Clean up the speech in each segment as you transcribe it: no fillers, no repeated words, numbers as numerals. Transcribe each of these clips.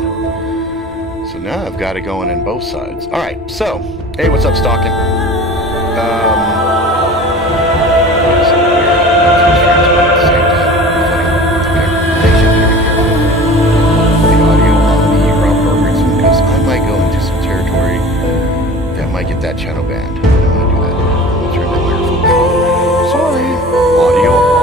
down. So now I've got it going in both sides. Alright, so, hey, what's up, Stalking? Get that channel banned. I don't want to do that. I'll turn that microphone back on. Sorry. Audio off.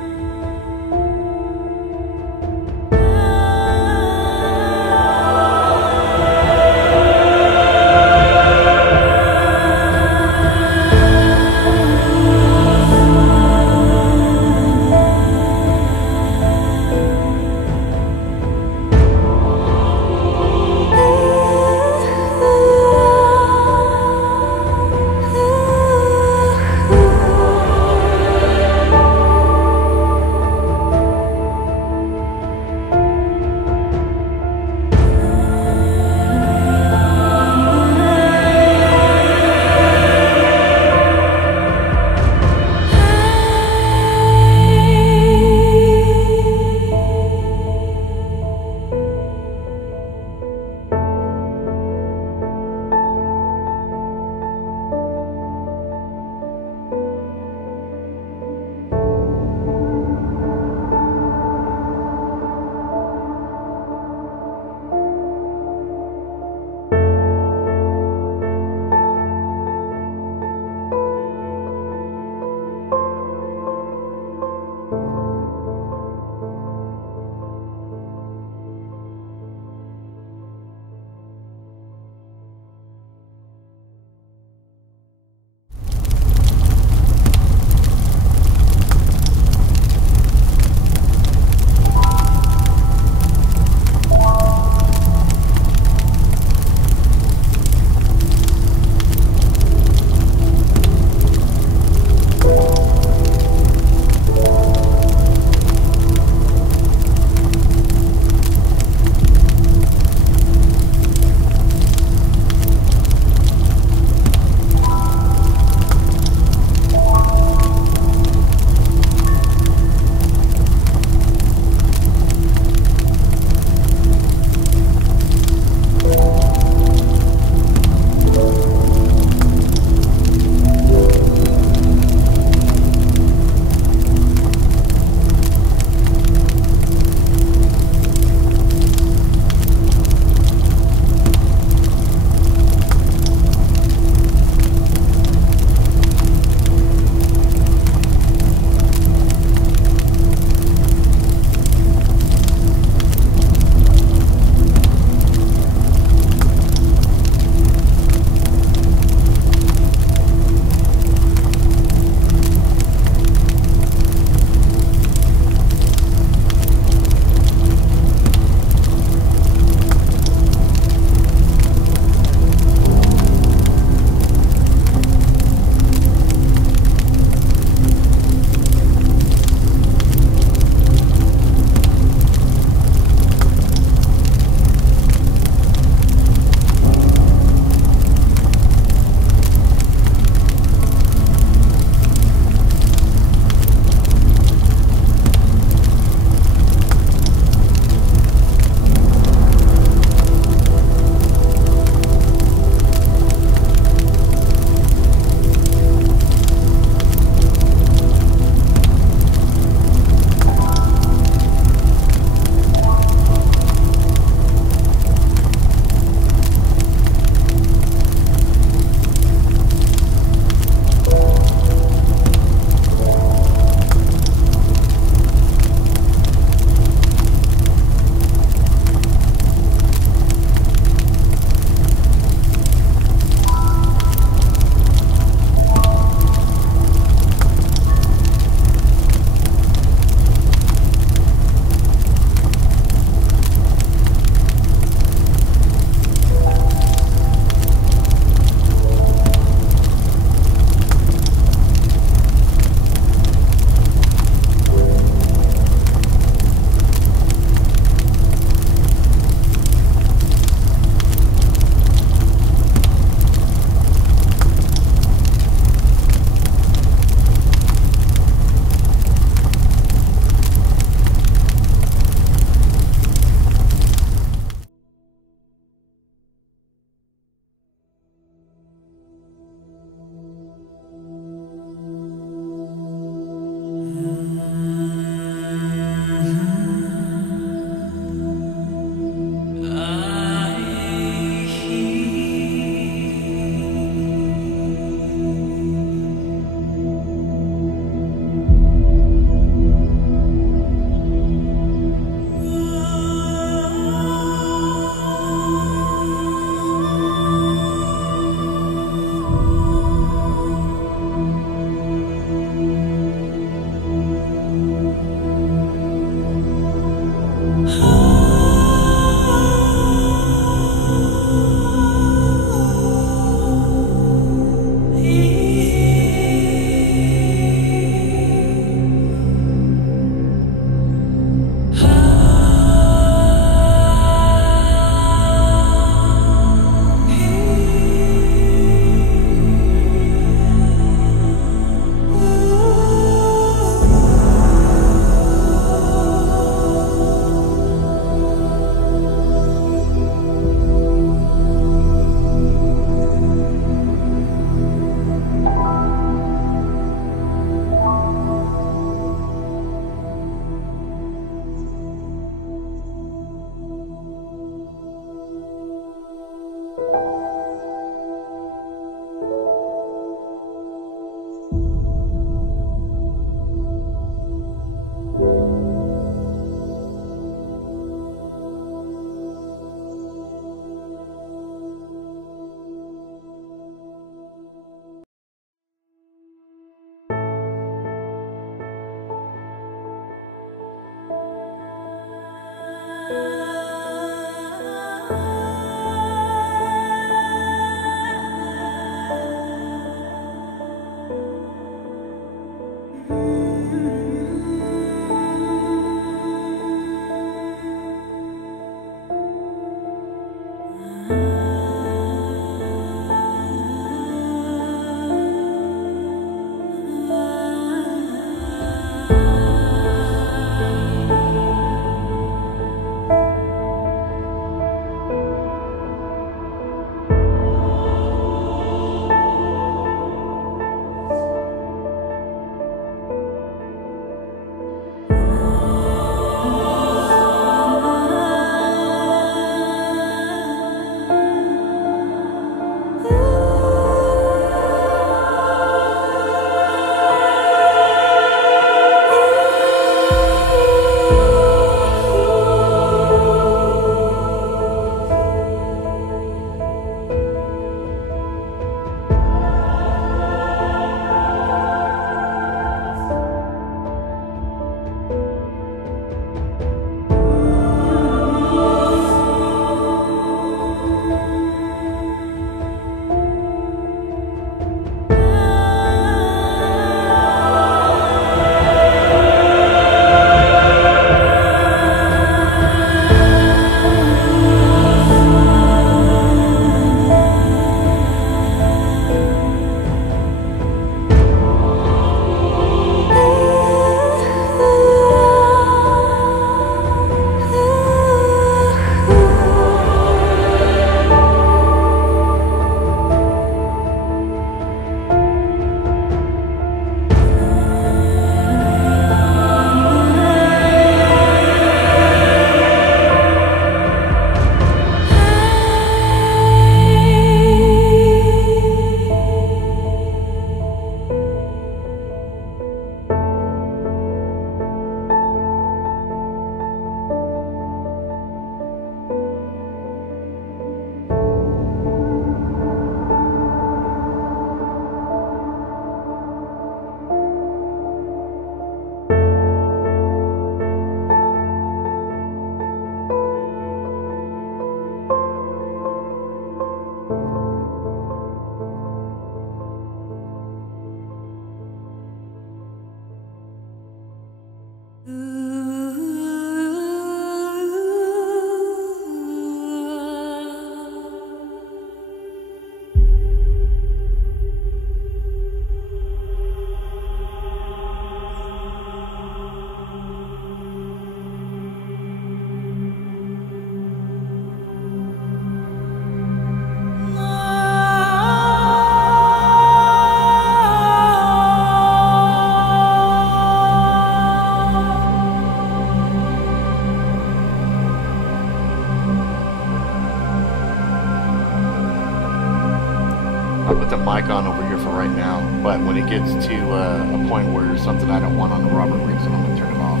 I'll put the mic on over here for right now, but when it gets to a point where there's something I don't want on the Robert Riggs, then I'm gonna turn it off.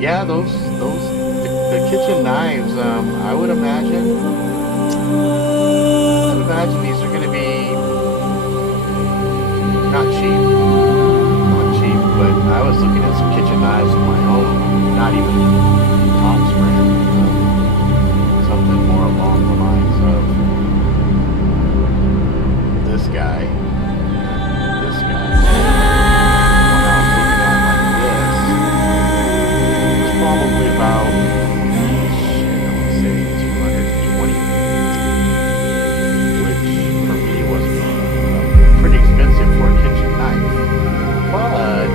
Yeah, the kitchen knives. I would imagine these are gonna be not cheap, but I was looking at some kitchen knives of my own, not even Tom's brand, something more along the lines of this guy. One I was looking at like this was probably about, shit, I would say 220, which for me was pretty expensive for a kitchen knife. But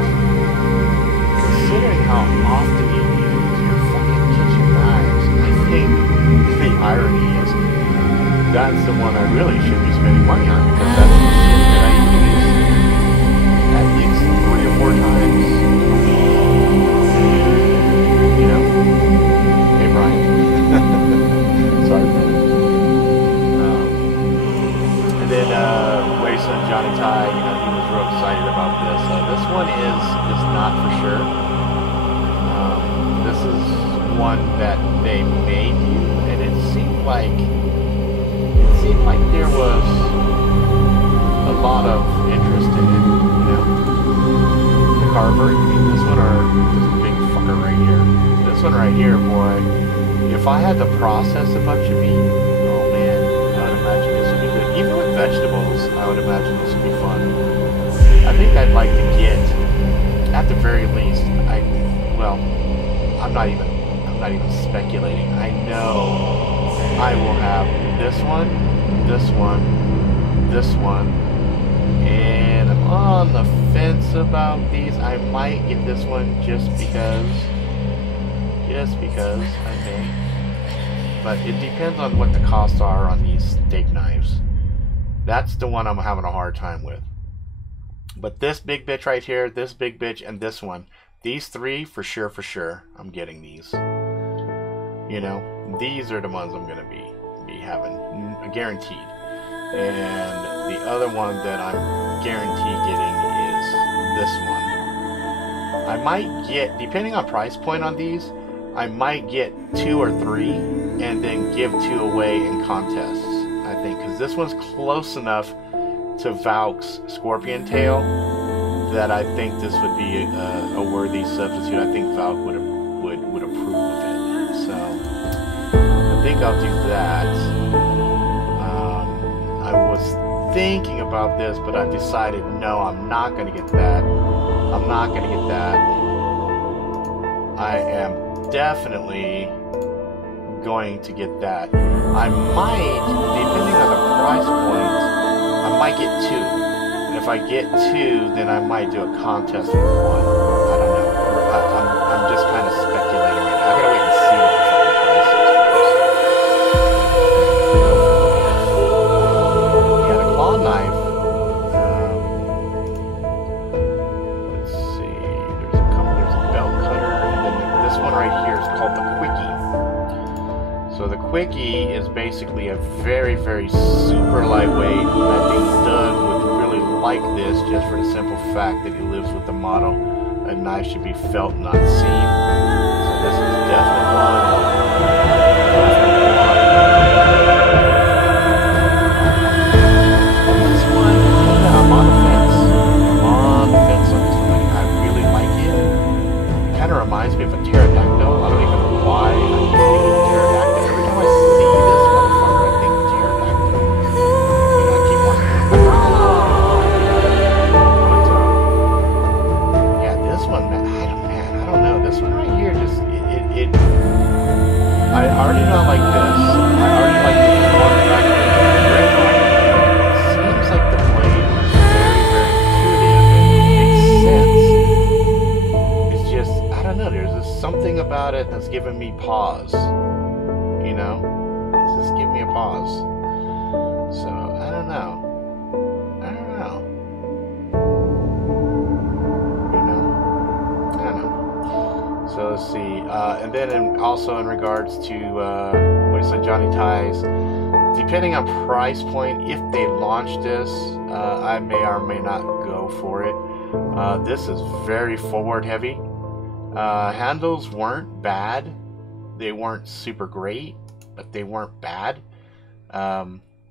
considering how often you use your fucking kitchen knives, I think the irony is that's the one I really should be spending money on, because that's the shit that I use at least 3 or 4 times a week. You know? Hey, Brian. Sorry, man. And then Wasteland Johnny Ty, you know, he was real excited about this. This one is not for sure. This is one that they made you, and it seemed like there was a lot of interest in it, you know. The carver, you mean this one or this big fucker right here? This one right here, boy. If I had to process a bunch of meat, oh man, I would imagine this would be good. Even with vegetables, I would imagine this would be fun. I think I'd like to get, at the very least, I'm not even speculating. I know I will have this one, and I'm on the fence about these. I might get this one just because I may. But it depends on what the costs are on these steak knives. That's the one I'm having a hard time with. But this big bitch right here, this big bitch, and this one, these 3 for sure, I'm getting these. You know, these are the ones I'm gonna be having, guaranteed. And the other one that I'm guaranteed getting is this one. I might get, depending on price point on these, I might get 2 or 3 and then give 2 away in contests, I think, because this one's close enough to Valk's Scorpion Tail that I think this would be a worthy substitute. I think Valk would approve of it. So I think I'll do that. I was thinking about this, but I decided no, I'm not going to get that. I am definitely going to get that. I might, depending on the price point, I might get 2. And if I get 2, then I might do a contest with 1. I don't know. I'm just kind of speculating right now. I gotta wait and see what the fucking price is first. Yeah, the claw knife. Let's see. There's a belt cutter, and then this one right here is called the Quickie. So the Quickie is basically a very, very super lightweight. I think Doug would really like this just for the simple fact that he lives with the motto, a knife should be felt, not seen. So this is definitely one. This one, yeah, I'm on the fence. On this one. I really like it. Kind of reminds me of a pterodactyl. I don't even know why I'm thinking of pterodactyl. Every time I see this motherfucker, I think pterodactyl. You know, I keep wanting to. But yeah, this one, man, I don't know. This one right here, just it. I already know I like this. I already like the one back there. It seems like the blade is very, very intuitive and makes sense. It's just, I don't know. There's just something about it that's giving me pause. You know, it's just giving me a pause. So I don't know. So let's see, and then also in regards to Wasteland Johnny Ties, depending on price point, if they launch this, I may or may not go for it. This is very forward heavy. Handles weren't bad. They weren't super great, but they weren't bad.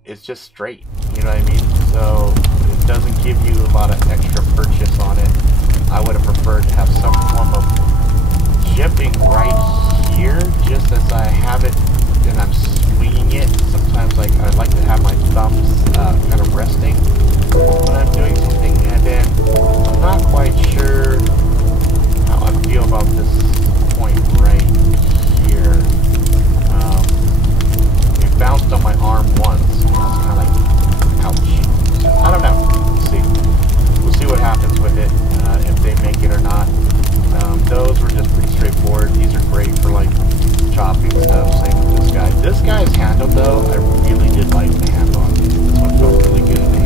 It's just straight, you know what I mean? So it doesn't give you a lot of extra purchase on it. I would have preferred to have some form of jimping right here, just as I have it and I'm swinging it. Sometimes like I like to have my thumbs kind of resting when I'm doing something, and then I'm not quite sure how I feel about this point right here. It bounced on my arm once, and I was kind of like, ouch. So, I don't know. We'll see. We'll see what happens with it, if they make it or not. Those were just pretty straightforward. These are great for like chopping stuff. Same with this guy. This guy's handle though, I really did like the handle on this. This one felt really good in the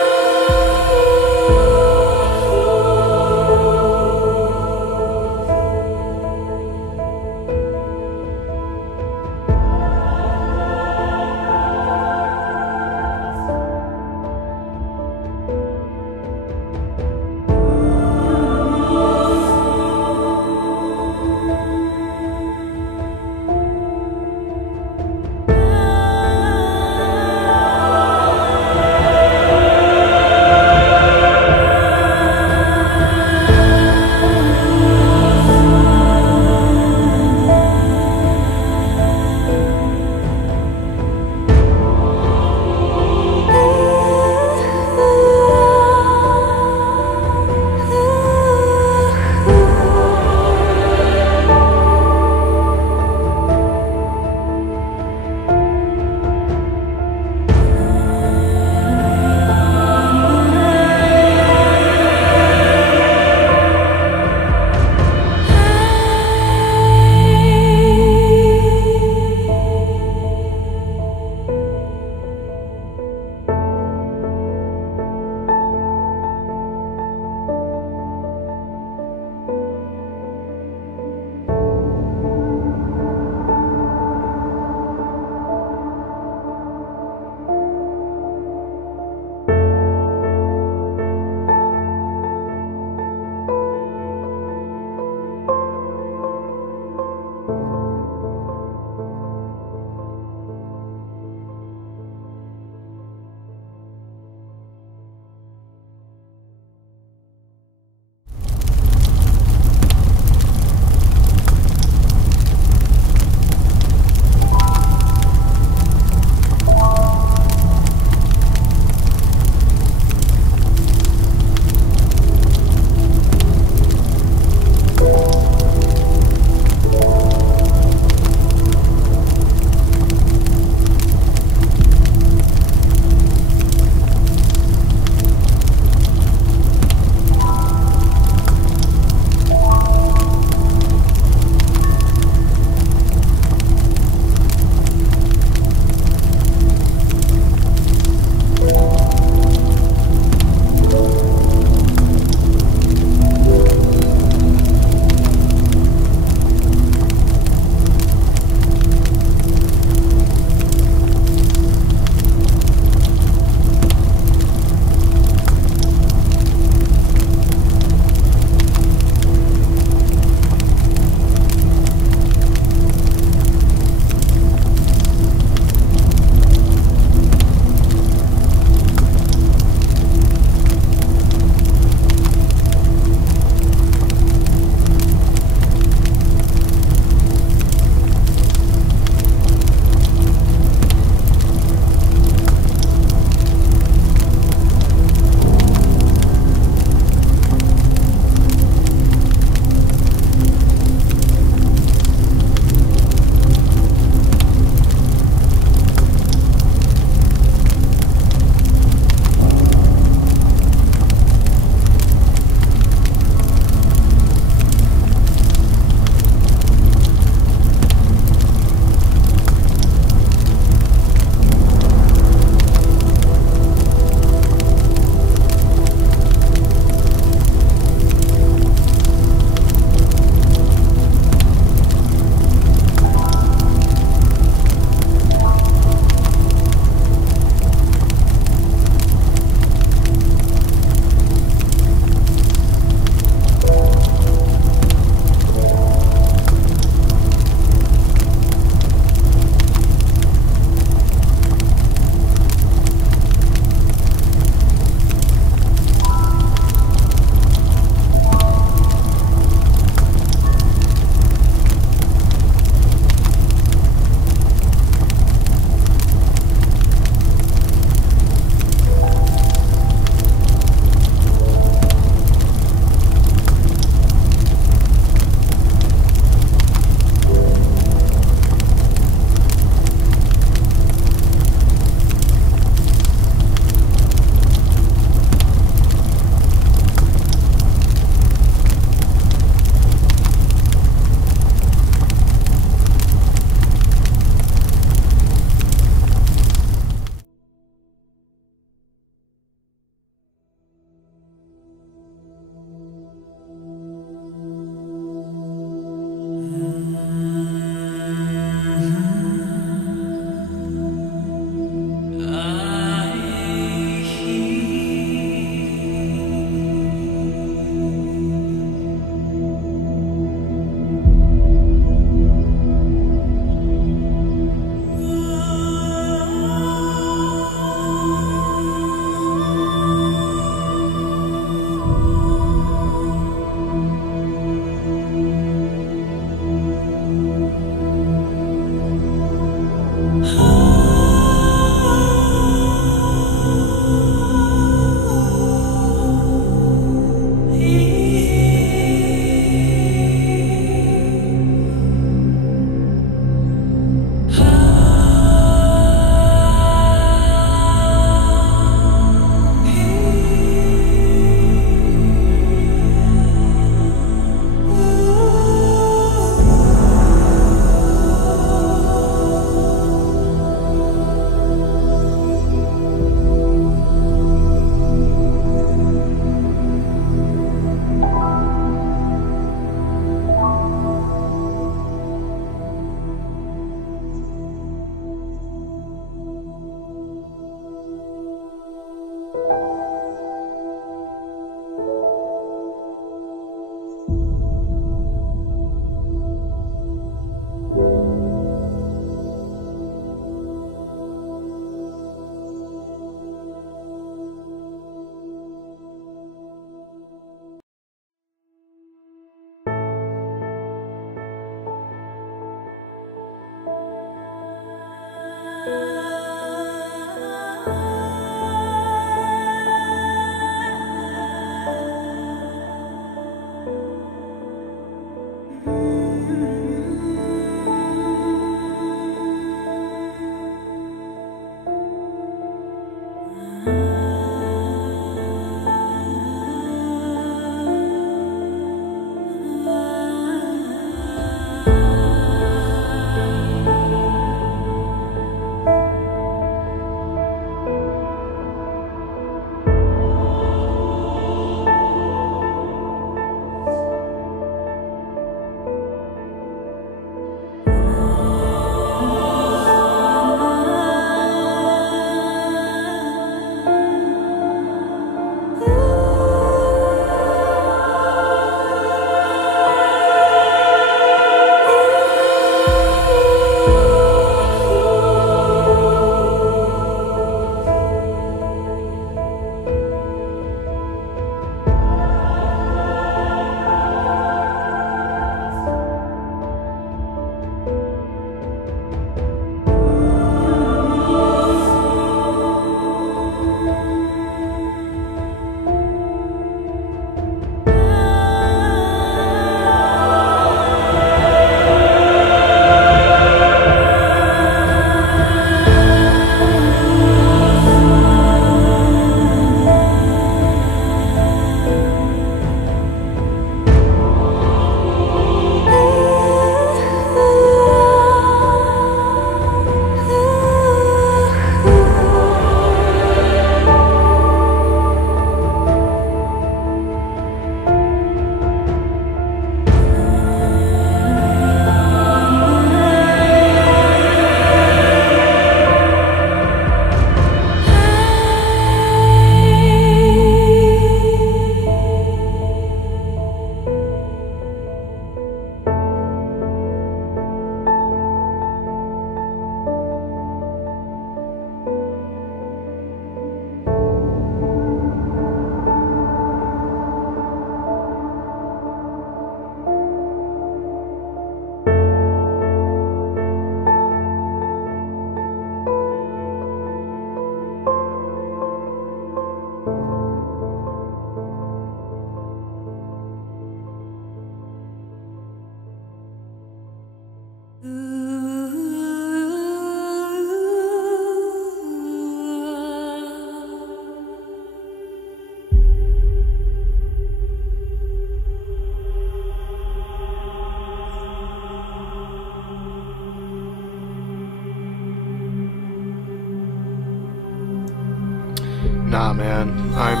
Nah, man. I'm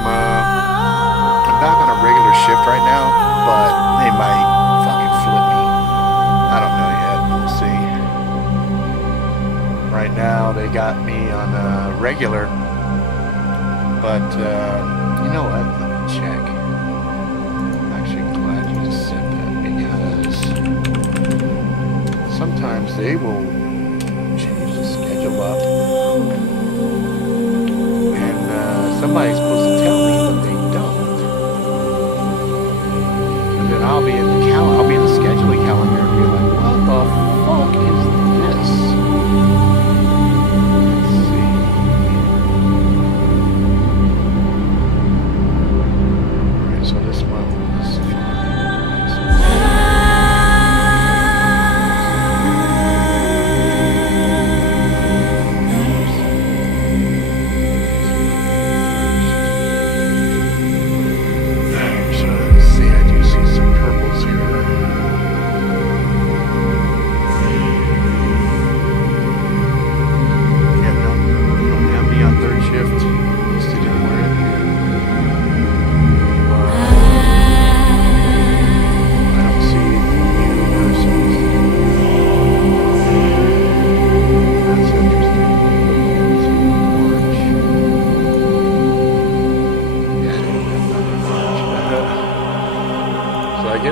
back on a regular shift right now, but they might fucking flip me. I don't know yet. We'll see. Right now, they got me on a regular, but you know what? Let me check. I'm actually glad you just said that, because sometimes they will change the schedule up. Somebody's supposed to tell me, but they don't. And then I'll be in the scheduling calendar and be like, what the fuck is this? Let's see. Alright, so this month is fine.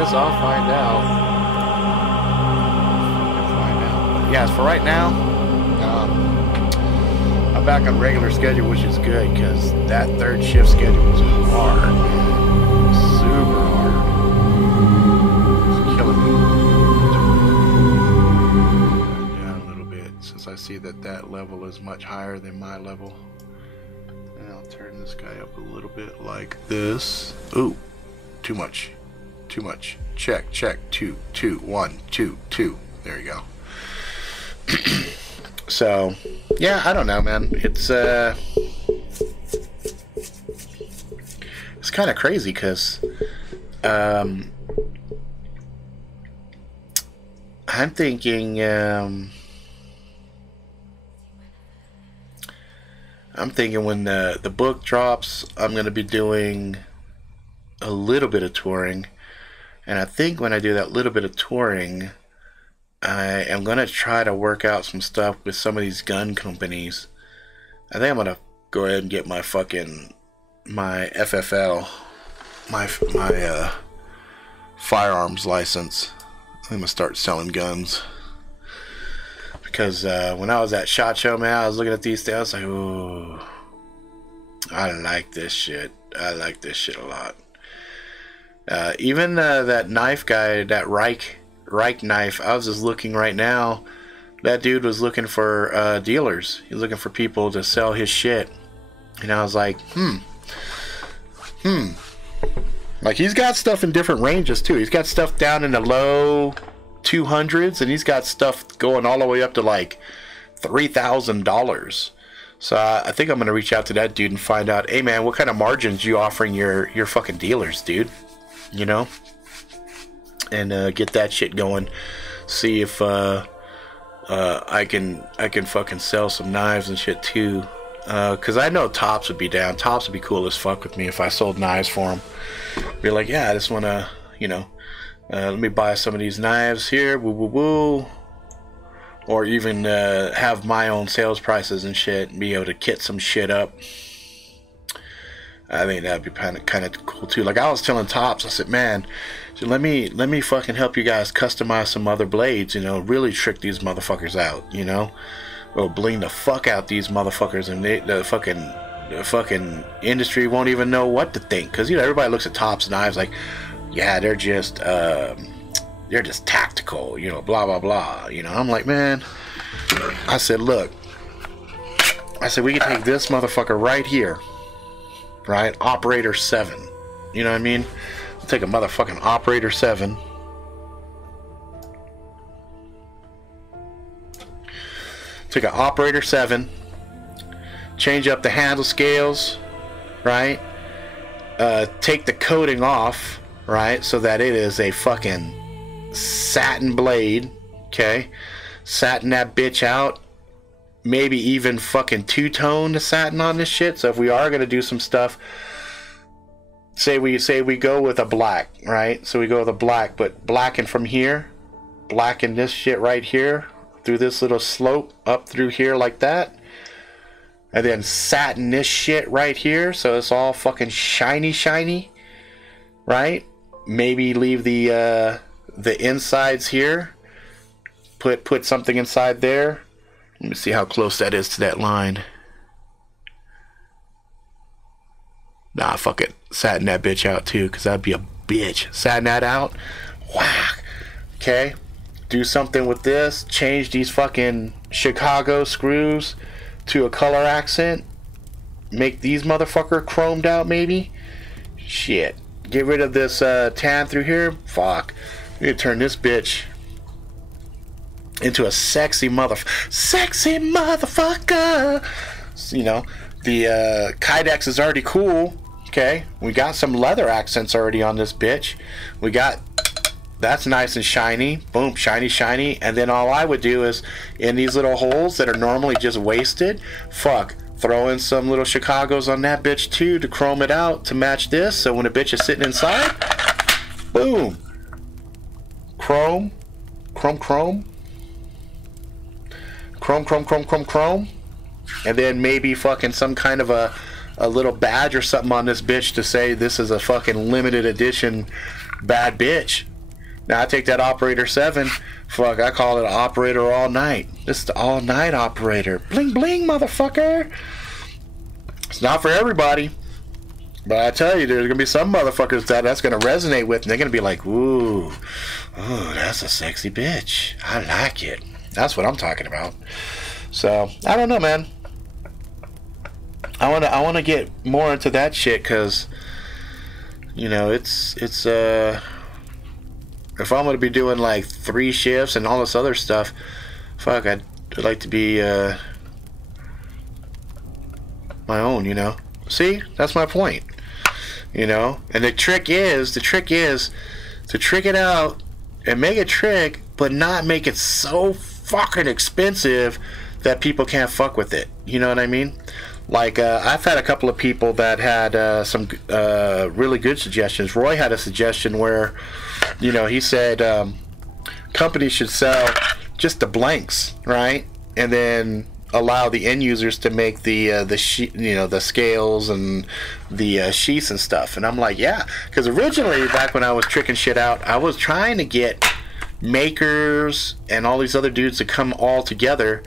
I'll find out. Yeah, as for right now, I'm back on regular schedule, which is good because that third shift schedule was hard, man. Super hard. It's killing me. Yeah, a little bit. since I see that that level is much higher than my level. And I'll turn this guy up a little bit like this. Ooh, too much. Too much. Check, check. 2, 2, 1, 2, 2. There you go. So, yeah, I don't know, man. It's kind of crazy because I'm thinking when the book drops, I'm going to be doing a little bit of touring. And I think when I do that little bit of touring, I am going to try to work out some stuff with some of these gun companies. I think I'm going to go ahead and get my FFL, my firearms license. I'm going to start selling guns. Because when I was at SHOT Show, man, I was looking at these things. I was like, ooh, I like this shit. I like this shit a lot. Even that knife guy, that Reich knife, I was just looking right now. That dude was looking for dealers. He was looking for people to sell his shit. And I was like, Like, he's got stuff in different ranges, too. He's got stuff down in the low 200s, and he's got stuff going all the way up to, like, $3,000. So I think I'm going to reach out to that dude and find out, hey, man, what kind of margins you offering your fucking dealers, dude? You know? And get that shit going. See if I can fucking sell some knives and shit, too. Because I know Tops would be down. Tops would be cool as fuck with me if I sold knives for him. Be like, yeah, I just want to, you know, let me buy some of these knives here, woo woo woo. Or even have my own sales prices and shit and be able to kit some shit up. I think that'd be kind of cool too. Like I was telling Tops, I said, man, so let me fucking help you guys customize some other blades, you know, really trick these motherfuckers out, you know, or bling the fuck out these motherfuckers, and the fucking industry won't even know what to think, because you know everybody looks at Tops knives like, yeah, they're just tactical, you know, blah blah blah, you know. I'm like, man, I said, look, I said we can take this motherfucker right here, right, Operator 7, you know what I mean? We'll take a motherfucking Operator 7, take an Operator 7, change up the handle scales, right, take the coating off, right, so that it is a fucking satin blade, okay, satin that bitch out, maybe even fucking two-tone the satin on this shit. So if we are gonna do some stuff, say we go with a black, right, so we go with a black, but blacken from here, blacken this shit right here through this little slope up through here like that, and then satin this shit right here so it's all fucking shiny, right? Maybe leave the insides here, put something inside there. Let me see how close that is to that line. Nah, fuck it, satin that bitch out too, because that'd be a bitch. Satin that out, whack. Okay, do something with this, change these fucking Chicago screws to a color accent, make these motherfucker chromed out maybe. Shit, get rid of this tan through here. Fuck, we need to turn this bitch into a sexy motherfucker. You know, the Kydex is already cool. Okay, we got some leather accents already on this bitch. We got, that's nice and shiny. Boom, shiny. And then all I would do is, in these little holes that are normally just wasted, fuck, throw in some little Chicagos on that bitch too to chrome it out to match this. So when a bitch is sitting inside, boom, chrome, and then maybe fucking some kind of a little badge or something on this bitch to say this is a fucking limited edition bad bitch. Now I take that Operator 7, fuck, I call it an Operator all night. This is the all night Operator. Bling bling, motherfucker. It's not for everybody, but I tell you, there's gonna be some motherfuckers that's gonna resonate with, and they're gonna be like, ooh, that's a sexy bitch. I like it. That's what I'm talking about. So I don't know, man. I wanna get more into that shit, because you know it's if I'm gonna be doing like 3 shifts and all this other stuff, fuck, I'd like to be my own, you know. See, that's my point, you know. And the trick is to trick it out and make a trick, but not make it so fucking expensive that people can't fuck with it. You know what I mean? Like, I've had a couple of people that had some really good suggestions. Roy had a suggestion where, you know, he said companies should sell just the blanks, right? And then allow the end users to make the sheet, you know, the scales and the sheets and stuff. And I'm like, yeah, because originally back when I was tricking shit out, I was trying to get makers and all these other dudes to come all together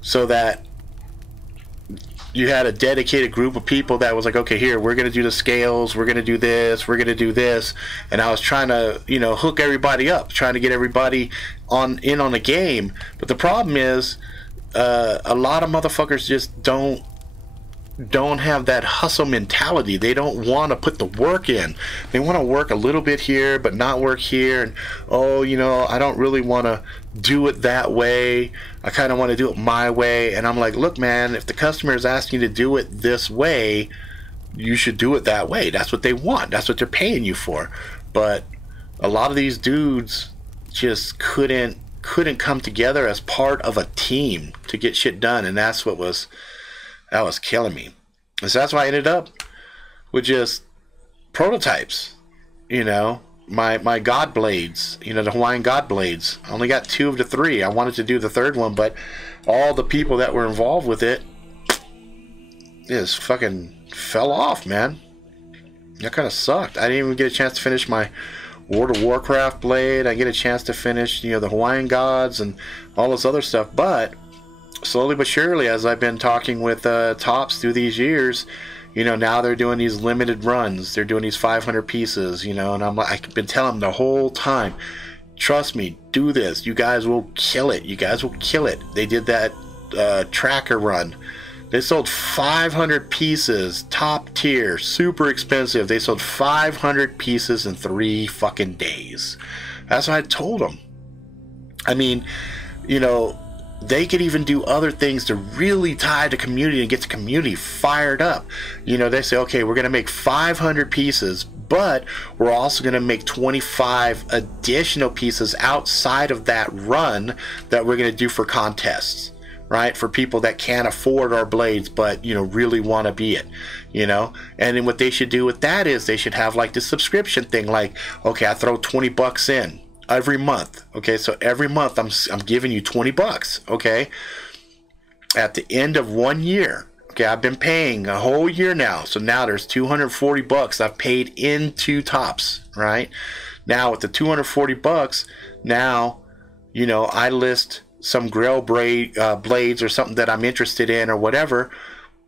so that you had a dedicated group of people that was like, okay, here, we're going to do the scales, we're going to do this, we're going to do this. And I was trying to, you know, hook everybody up, trying to get everybody in on the game. But the problem is, a lot of motherfuckers just don't have that hustle mentality. They don't want to put the work in. They want to work a little bit here but not work here, and oh, you know, I don't really want to do it that way. I kind of want to do it my way. And I'm like, look, man, if the customer is asking you to do it this way, you should do it that way. That's what they want. That's what they're paying you for. But a lot of these dudes just couldn't come together as part of a team to get shit done, and that was killing me. And so that's why I ended up with just prototypes, you know, my God Blades, you know, the Hawaiian God Blades. I only got 2 of the 3. I wanted to do the 3rd one, but all the people that were involved with it just fucking fell off, man. That kind of sucked. I didn't even get a chance to finish my World of Warcraft blade. I get a chance to finish, you know, the Hawaiian gods and all this other stuff. But slowly but surely, as I've been talking with Tops through these years, you know, now they're doing these limited runs. They're doing these 500 pieces, you know, and I've been telling them the whole time, trust me, do this. You guys will kill it. You guys will kill it. They did that tracker run. They sold 500 pieces, top tier, super expensive. They sold 500 pieces in 3 fucking days. That's what I told them. I mean, you know, they could even do other things to really tie the community and get the community fired up. You know, they say, okay, we're going to make 500 pieces, but we're also going to make 25 additional pieces outside of that run that we're going to do for contests. Right, for people that can't afford our blades but, you know, really want to be it, you know. And then what they should do with that is they should have like the subscription thing, like, okay, I throw $20 in every month. Okay, so every month I'm giving you $20. Okay, at the end of 1 year, okay, I've been paying a whole year now, so now there's $240 I've paid into Tops. Right now, with the $240, now, you know, I list some Grail blades or something that I'm interested in or whatever.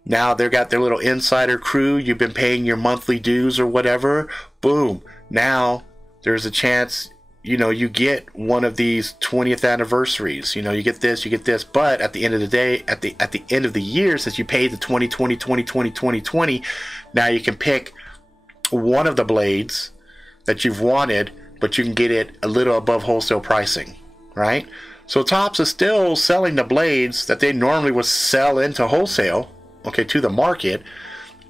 Now they've got their little insider crew. You've been paying your monthly dues or whatever. Boom. Now there's a chance, you know, you get one of these 20th anniversaries. You know, you get this, you get this. But at the end of the day, at the end of the year, since you paid the 2020, now you can pick one of the blades that you've wanted, but you can get it a little above wholesale pricing, right? So Tops is still selling the blades that they normally would sell into wholesale, okay, to the market,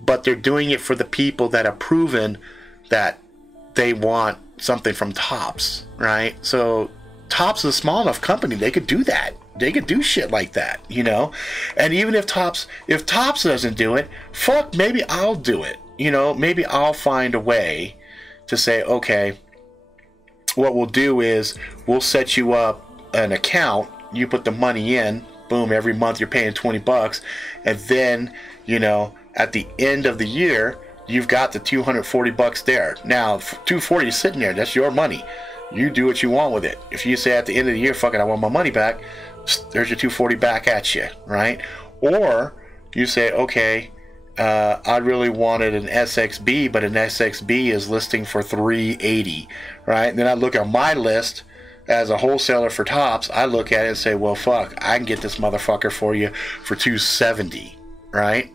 but they're doing it for the people that have proven that they want something from Tops, right? So Tops is a small enough company, they could do that. They could do shit like that, you know? And even if Tops doesn't do it, fuck, maybe I'll do it. You know, maybe I'll find a way to say, okay, what we'll do is we'll set you up an account, you put the money in, boom, every month you're paying $20, and then, you know, at the end of the year you've got the $240 there. Now $240 is sitting there, that's your money, you do what you want with it. If you say at the end of the year, fuck it, I want my money back, there's your $240 back at you, right? Or you say, okay, I really wanted an SXB, but an SXB is listing for $380, right? And then I look at my list as a wholesaler for tops, I look at it and say, well, fuck, I can get this motherfucker for you for $270, right?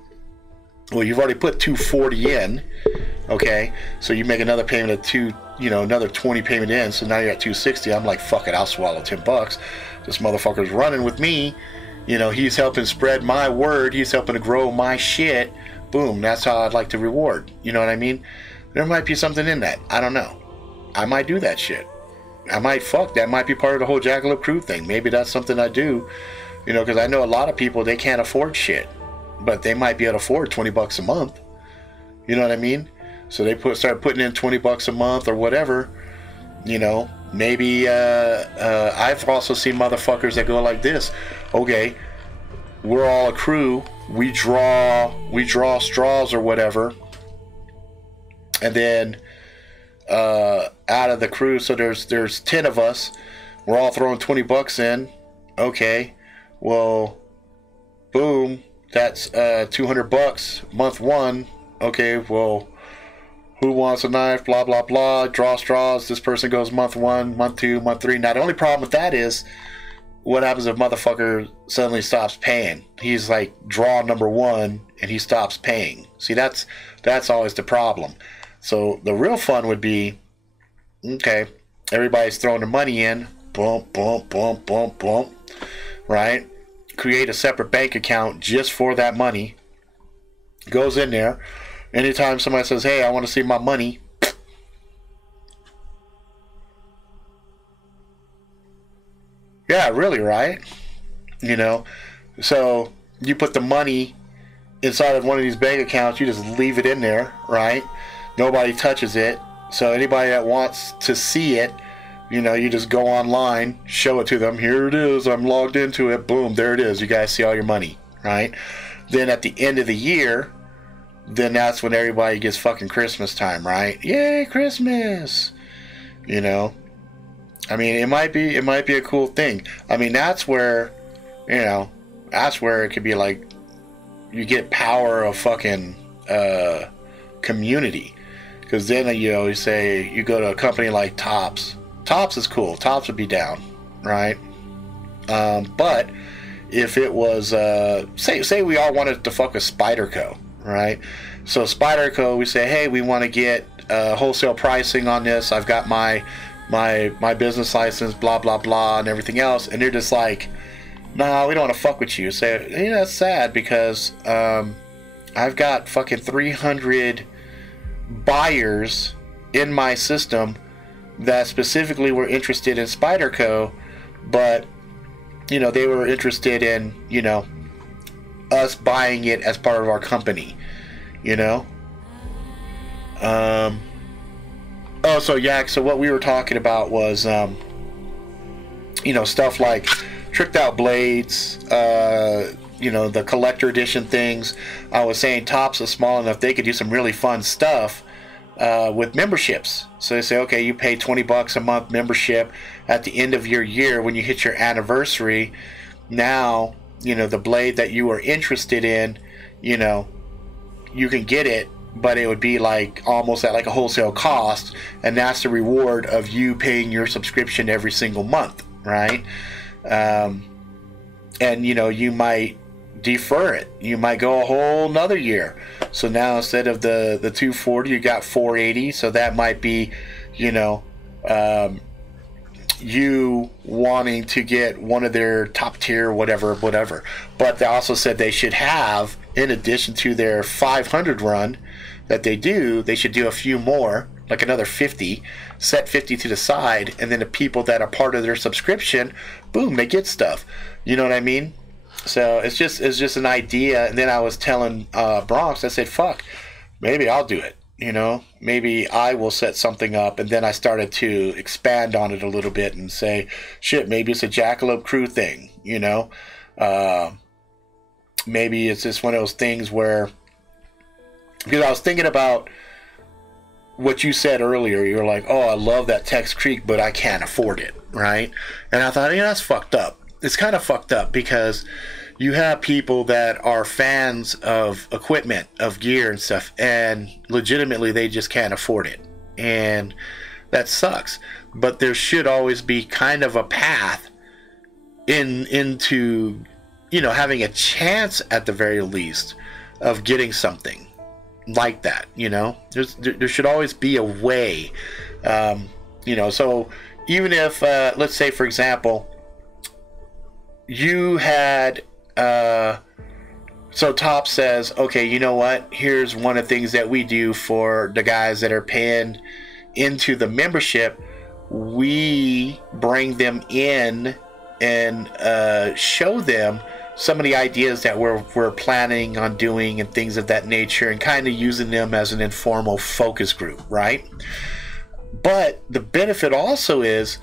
Well, you've already put $240 in, okay? So you make another payment of another 20 payment in, so now you're at $260. I'm like, fuck it, I'll swallow $10. This motherfucker's running with me. You know, he's helping spread my word. He's helping to grow my shit. Boom, that's how I'd like to reward. You know what I mean? There might be something in that. I don't know. I might do that shit. That might be part of the whole Jackalope Crew thing. Maybe that's something I do, you know, because I know a lot of people, they can't afford shit, but they might be able to afford $20 a month. You know what I mean? So they start putting in $20 a month or whatever. You know, maybe I've also seen motherfuckers that go like this. Okay, we're all a crew. We draw straws or whatever, and then out of the crew, so there's 10 of us. We're all throwing $20 in. Okay, well, boom, that's $200 month one. Okay, well, who wants a knife? Blah blah blah. Draw straws. This person goes month one, month two, month three. Now the only problem with that is, what happens if motherfucker suddenly stops paying? He's like draw number one and he stops paying. See, that's always the problem. So the real fun would be, okay, everybody's throwing their money in, boom, boom, boom, boom, boom, right? Create a separate bank account just for that money. Goes in there. Anytime somebody says, hey, I want to see my money, yeah, really, right? You know, so you put the money inside of one of these bank accounts, you just leave it in there, right? Nobody touches it. So anybody that wants to see it, you know, you just go online, show it to them. Here it is. I'm logged into it. Boom, there it is. You guys see all your money, right? Then at the end of the year, then that's when everybody gets fucking Christmas time, right? Yay, Christmas! You know, I mean, it might be a cool thing. I mean, that's where, you know, that's where it could be like, you get power of fucking community. Because then, you know, you say, you go to a company like Tops. Tops is cool. Tops would be down, right? But if it was, say we all wanted to fuck with Spyderco, right? So Spyderco, we say, hey, we want to get wholesale pricing on this. I've got my business license, blah, blah, blah, and everything else. And they're just like, nah, we don't want to fuck with you. Say, hey, that's sad because I've got fucking 300 buyers in my system that specifically were interested in Spyderco, but, you know, they were interested in, you know, us buying it as part of our company, you know? Oh, so yeah, so what we were talking about was, you know, stuff like tricked out blades, you know, the collector edition things. I was saying Tops is small enough they could do some really fun stuff with memberships. So they say, okay, you pay $20 a month membership. At the end of your year, when you hit your anniversary, now, you know, the blade that you were interested in, you know, you can get it, but it would be like almost at like a wholesale cost, and that's the reward of you paying your subscription every single month, right? And, you know, you might defer it. You might go a whole nother year. So now instead of the 240, you got 480. So that might be, you know, you wanting to get one of their top tier whatever. But they also said they should have, in addition to their 500 run that they do, they should do a few more, like another 50, set 50 to the side, and then the people that are part of their subscription, boom, they get stuff. You know what I mean? So it's just an idea. And then I was telling Bronx, I said, fuck, maybe I'll do it. You know, maybe I will set something up. And then I started to expand on it a little bit and say, shit, maybe it's a Jackalope Crew thing, you know? Maybe it's just one of those things where, because I was thinking about what you said earlier. You're like, oh, I love that Tex Creek, but I can't afford it, right? And I thought, yeah, that's fucked up. It's kind of fucked up because you have people that are fans of equipment, of gear and stuff, and legitimately they just can't afford it. And that sucks. but there should always be kind of a path into, you know, having a chance at the very least of getting something like that. You know, there should always be a way. You know, so even if let's say, for example, you had so Top says, okay, you know what, here's one of the things that we do for the guys that are paying into the membership. We bring them in and show them some of the ideas that we're planning on doing and things of that nature, and kind of using them as an informal focus group, right? But the benefit also is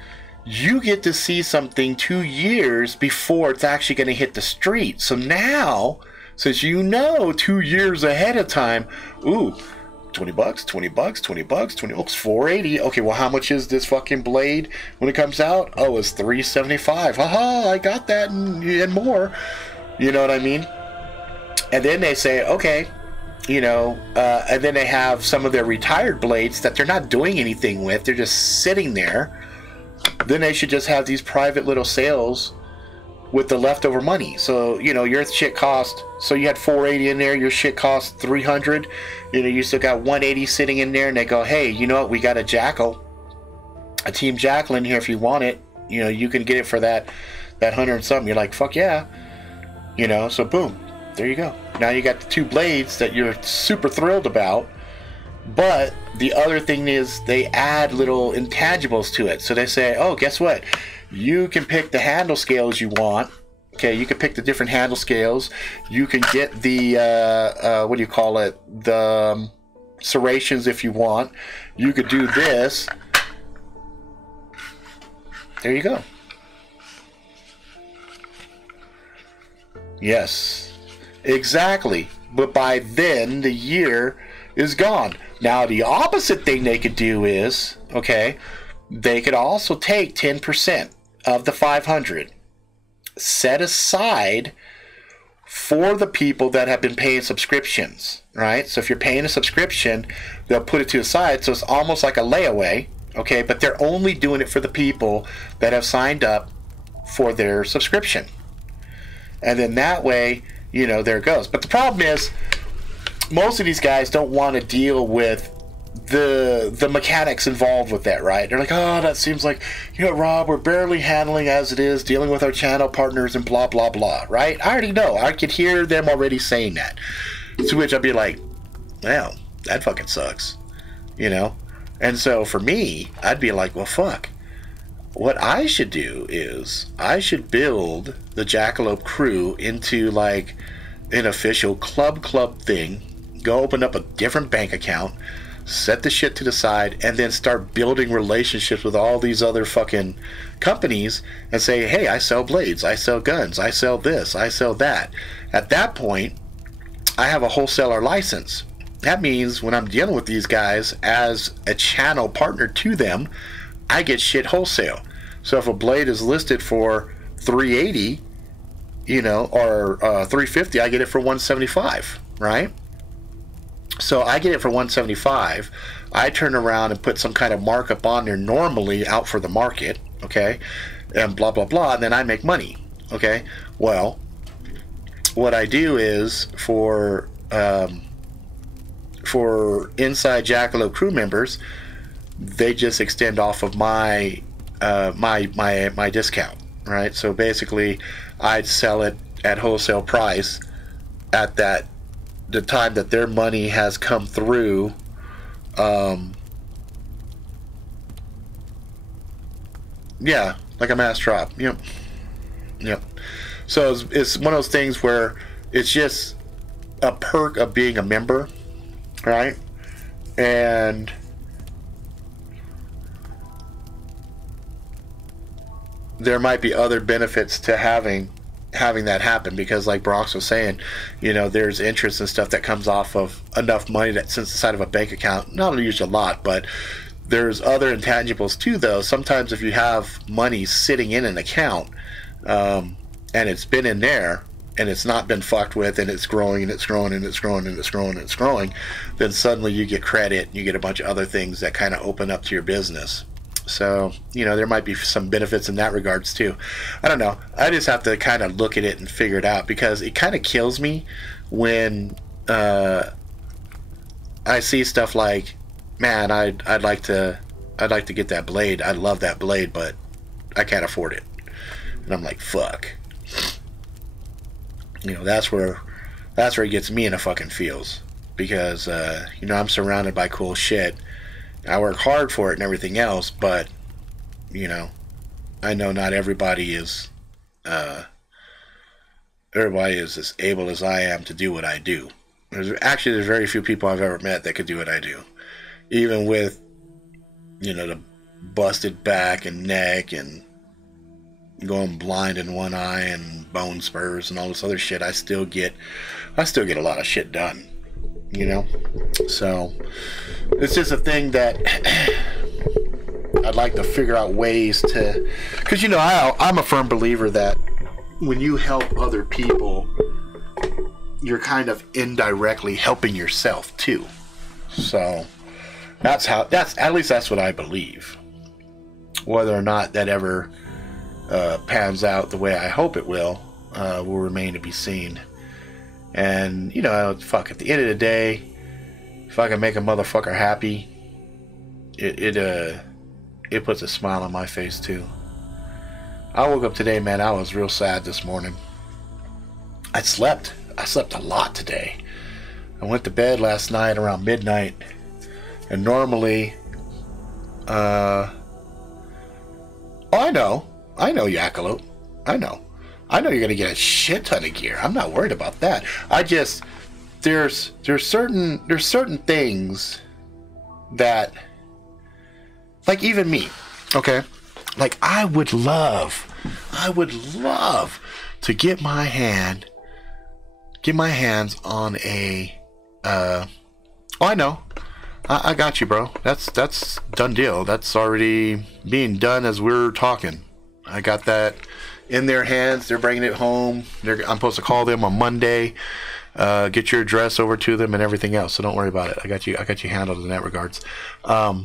you get to see something 2 years before it's actually going to hit the street. So now, since you know 2 years ahead of time, ooh, $20, $20, $20, $20, oh, it's $480. Okay, well, how much is this fucking blade when it comes out? Oh, it's $375. Haha, I got that and more. You know what I mean? And then they say, okay, you know, and then they have some of their retired blades that they're not doing anything with. They're just sitting there. Then they should just have these private little sales with the leftover money. So, you know, your shit cost, so you had $480 in there, your shit cost $300. You know, you still got $180 sitting in there, and they go, hey, you know what, we got a Jackal, a Team Jackal in here if you want it. You know, you can get it for that 100 and something. You're like, fuck yeah. You know, so boom, there you go. Now you got the two blades that you're super thrilled about. But the other thing is they add little intangibles to it. So they say, oh, guess what? You can pick the handle scales you want. Okay, you can pick the different handle scales. You can get the, what do you call it? The serrations if you want. You could do this. There you go. Yes, exactly. But by then, the year is gone. Now, the opposite thing they could do is, okay, they could also take 10% of the 500, set aside for the people that have been paying subscriptions, right? So if you're paying a subscription, they'll put it to the side, so it's almost like a layaway, okay? But they're only doing it for the people that have signed up for their subscription. And then that way, you know, there it goes. But the problem is, most of these guys don't want to deal with the mechanics involved with that, right? They're like, oh, that seems like, you know, Rob, we're barely handling as it is, dealing with our channel partners and blah, blah, blah, right? I already know. I could hear them already saying that. To which I'd be like, well, that fucking sucks, you know? And so for me, I'd be like, well, fuck. What I should do is I should build the Jackalope crew into like an official club thing, go open up a different bank account, set the shit to the side, and then start building relationships with all these other fucking companies and say, hey, I sell blades, I sell guns, I sell this, I sell that. At that point, I have a wholesaler license. That means when I'm dealing with these guys as a channel partner to them, I get shit wholesale. So if a blade is listed for $380, you know, or $350, I get it for $175, right? So I get it for $175. I turn around and put some kind of markup on there normally out for the market, okay, and blah blah blah, and then I make money, okay. Well, what I do is for inside Jackalope crew members, they just extend off of my my discount, right? So basically, I'd sell it at wholesale price at the time that their money has come through. Yeah, like a mass drop. Yep. So it's one of those things where it's just a perk of being a member, right? And there might be other benefits to having that happen, because like Brox was saying, you know, there's interest and stuff that comes off of enough money that sits inside of a bank account. Not usually a lot, but there's other intangibles too, though. Sometimes if you have money sitting in an account and it's been in there and it's not been fucked with, and it's growing and it's growing and it's growing and it's growing and it's growing, then suddenly you get credit and you get a bunch of other things that kind of open up to your business. So, you know, there might be some benefits in that regards too. I don't know. I just have to kind of look at it and figure it out, because it kind of kills me when I see stuff like, man, I'd like to get that blade. I love that blade, but I can't afford it. And I'm like, fuck. You know, that's where it gets me in the fucking feels, because you know, I'm surrounded by cool shit. I work hard for it and everything else, but you know, I know not everybody is as able as I am to do what I do. There's very few people I've ever met that could do what I do, even with, you know, the busted back and neck and going blind in one eye and bone spurs and all this other shit. I still get a lot of shit done, you know. So it's just a thing that I'd like to figure out ways to, because, you know, I'm a firm believer that when you help other people, you're kind of indirectly helping yourself too. So at least that's what I believe. Whether or not that ever pans out the way I hope it will remain to be seen. And, you know, fuck, at the end of the day, if I can make a motherfucker happy, it puts a smile on my face too. I woke up today, man, I was real sad this morning. I slept a lot today. I went to bed last night around midnight, and normally I know Yakalope. I know you're gonna get a shit ton of gear. I'm not worried about that. I just, there's certain things that, like, even me, okay, like I would love to get my hands on a oh, I know, I got you, bro. That's done deal. That's already being done as we're talking. I got that in their hands. They're bringing it home. I'm supposed to call them on Monday, get your address over to them and everything else. So don't worry about it. I got you handled in that regards. I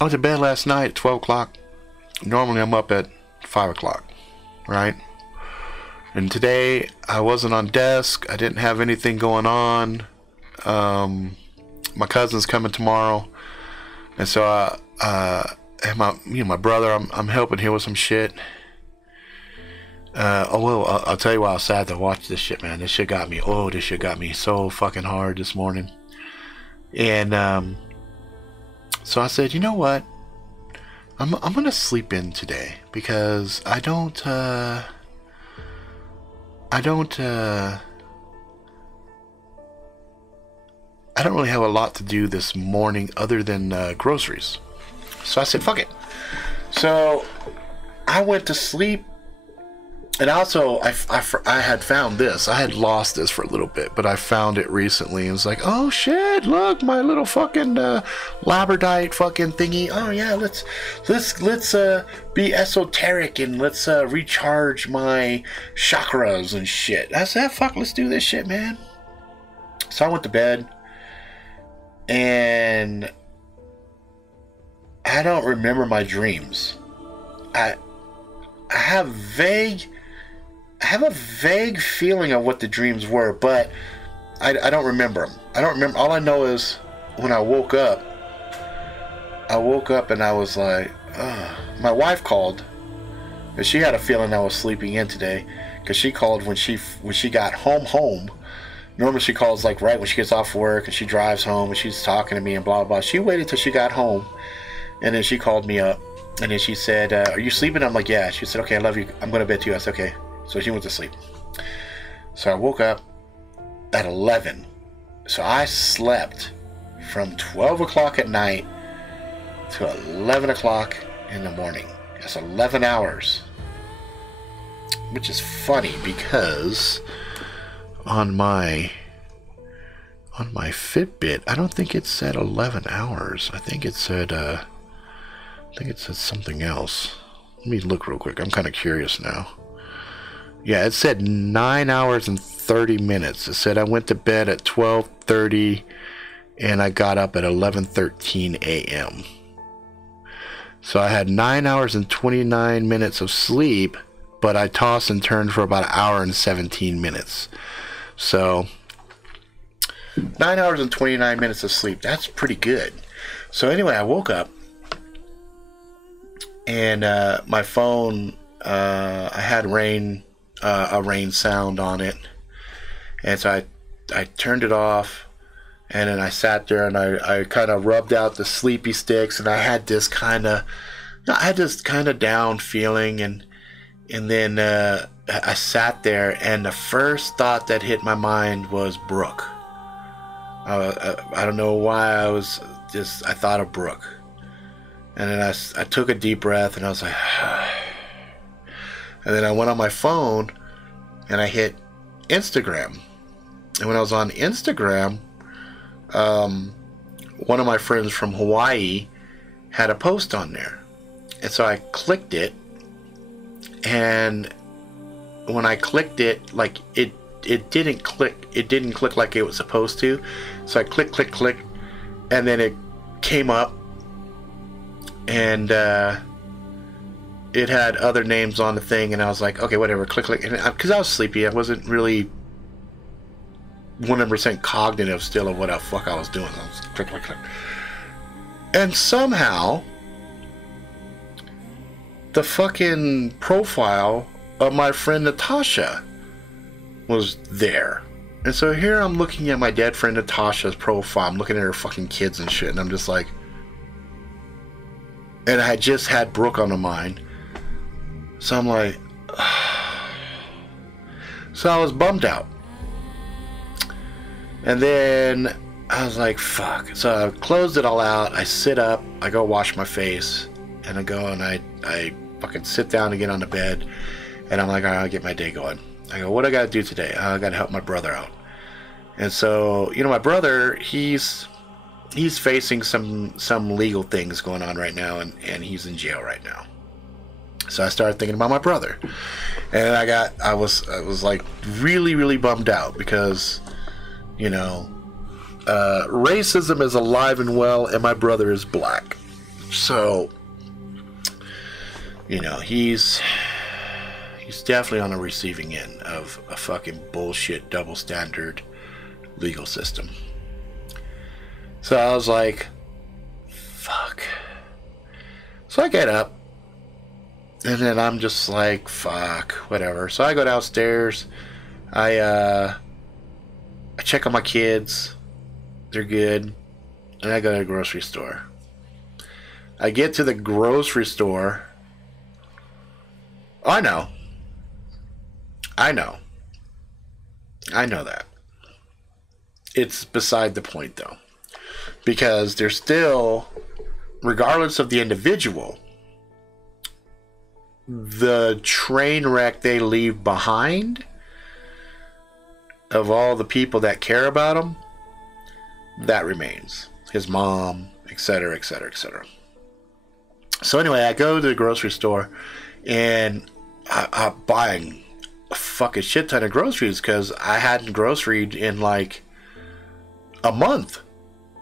went to bed last night at 12 o'clock. Normally I'm up at 5 o'clock, right? And today I wasn't on desk. I didn't have anything going on. My cousin's coming tomorrow, and so my brother, I'm helping him with some shit. I'll tell you why I was sad to watch this shit, man. This shit got me so fucking hard this morning. And so I said, you know what? I'm gonna sleep in today, because I don't really have a lot to do this morning other than groceries. So I said, fuck it. So I went to sleep. And also, I had found this. I had lost this for a little bit, but I found it recently. And it was like, oh shit, look, my little fucking labradorite fucking thingy. Oh yeah, let's be esoteric and let's recharge my chakras and shit. I said, fuck, let's do this shit, man. So I went to bed, and I don't remember my dreams. I have a vague feeling of what the dreams were, but I don't remember them. I don't remember. All I know is when I woke up and I was like, ugh. My wife called, and she had a feeling I was sleeping in today, because she called when she got home. Normally she calls like right when she gets off work, and she drives home and she's talking to me and blah blah blah. She waited till she got home, and then she called me up, and then she said, are you sleeping? I'm like, yeah. She said, okay, I love you, I'm going to bed too. I said, okay. So she went to sleep. So I woke up at 11. So I slept from 12 o'clock at night to 11 o'clock in the morning. That's 11 hours. Which is funny, because on my Fitbit, I don't think it said 11 hours. I think it said something else. Let me look real quick. I'm kind of curious now. Yeah, it said 9 hours and 30 minutes. It said I went to bed at 12:30, and I got up at 11:13 a.m. So I had 9 hours and 29 minutes of sleep, but I tossed and turned for about an hour and 17 minutes. So 9 hours and 29 minutes of sleep, that's pretty good. So anyway, I woke up, and my phone, I had a rain sound on it, and so I turned it off, and then I sat there and I kind of rubbed out the sleepy sticks, and I had this kind of down feeling, and then I sat there, and the first thought that hit my mind was Brooke. I don't know why I thought of Brooke. And then I took a deep breath, and I was like, and then I went on my phone and I hit Instagram. And when I was on Instagram, one of my friends from Hawaii had a post on there. And so I clicked it, and when I clicked it, like it didn't click like it was supposed to. So I click, and then it came up, and it had other names on the thing, and I was like, okay, whatever, click, and because I was sleepy, I wasn't really 100% cognitive still of what the fuck I was doing. I was click, and somehow the fucking profile of my friend Natasha was there. And so here I'm looking at my dead friend Natasha's profile. I'm looking at her fucking kids and shit, and I'm just like, and I just had Brooke on the mind. So I'm like, so I was bummed out. And then I was like, fuck. So I closed it all out. I sit up, I go wash my face, and I go and I fucking sit down and get on the bed, and I'm like, all right, I'll get my day going. I go, what do I gotta do today? I gotta help my brother out. And so, you know, my brother, he's facing some legal things going on right now, and he's in jail right now. So I started thinking about my brother, and I was like really bummed out because, you know, racism is alive and well, and my brother is black. So, you know, he's definitely on the receiving end of a fucking bullshit double standard legal system. So I was like, fuck. So I get up, and then I'm just like, fuck, whatever. So I go downstairs, I check on my kids, they're good, and I go to the grocery store. I get to the grocery store. I know that. It's beside the point, though. Because they're still, regardless of the individual, the train wreck they leave behind of all the people that care about him, that remains. His mom, etc., etc., etc. So anyway, I go to the grocery store, and I'm buying a fucking shit ton of groceries because I hadn't groceried in like a month.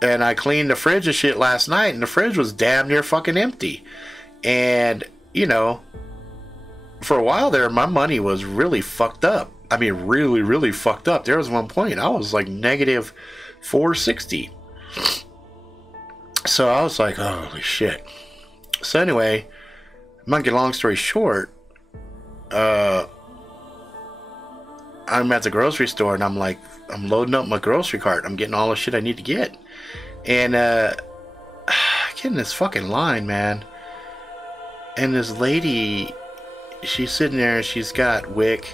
And I cleaned the fridge and shit last night, and the fridge was damn near fucking empty. And, you know, for a while there, my money was really fucked up. I mean, really fucked up. There was one point I was like negative 460. So I was like, holy shit. So anyway, make a long story short, I'm at the grocery store, and I'm like, I'm loading up my grocery cart. I'm getting all the shit I need to get. And getting this fucking line, man. And this lady, she's sitting there, and she's got Wick,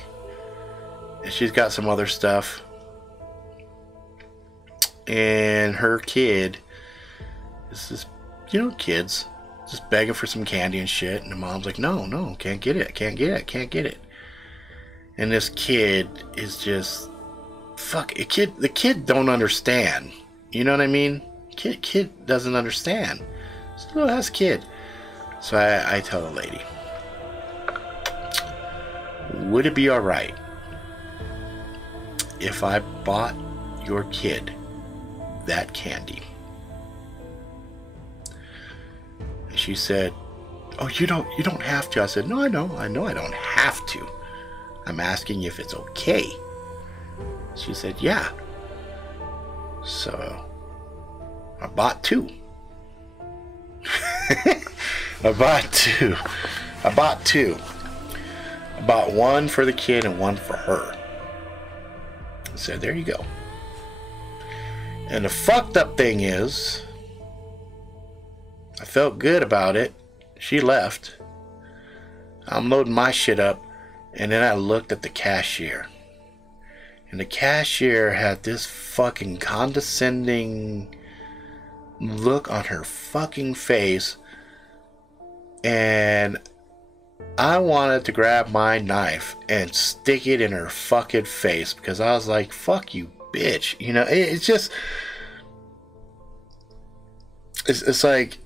and she's got some other stuff. And her kid is just, you know, kids just begging for some candy and shit. And the mom's like, no, can't get it. And this kid is just, fuck, the kid don't understand. You know what I mean? Kid doesn't understand. It's a little ass kid. So I tell the lady, would it be alright if I bought your kid that candy. And she said, oh, you don't have to. I said, no, I know I don't have to. I'm asking if it's okay. She said, yeah. So I bought 2. I bought two. I bought one for the kid and one for her. So there you go. And the fucked up thing is, I felt good about it. She left. I'm loading my shit up, and then I looked at the cashier. And the cashier had this fucking condescending look on her fucking face. And I wanted to grab my knife and stick it in her fucking face, because I was like, fuck you, bitch. You know, it's just, it's like,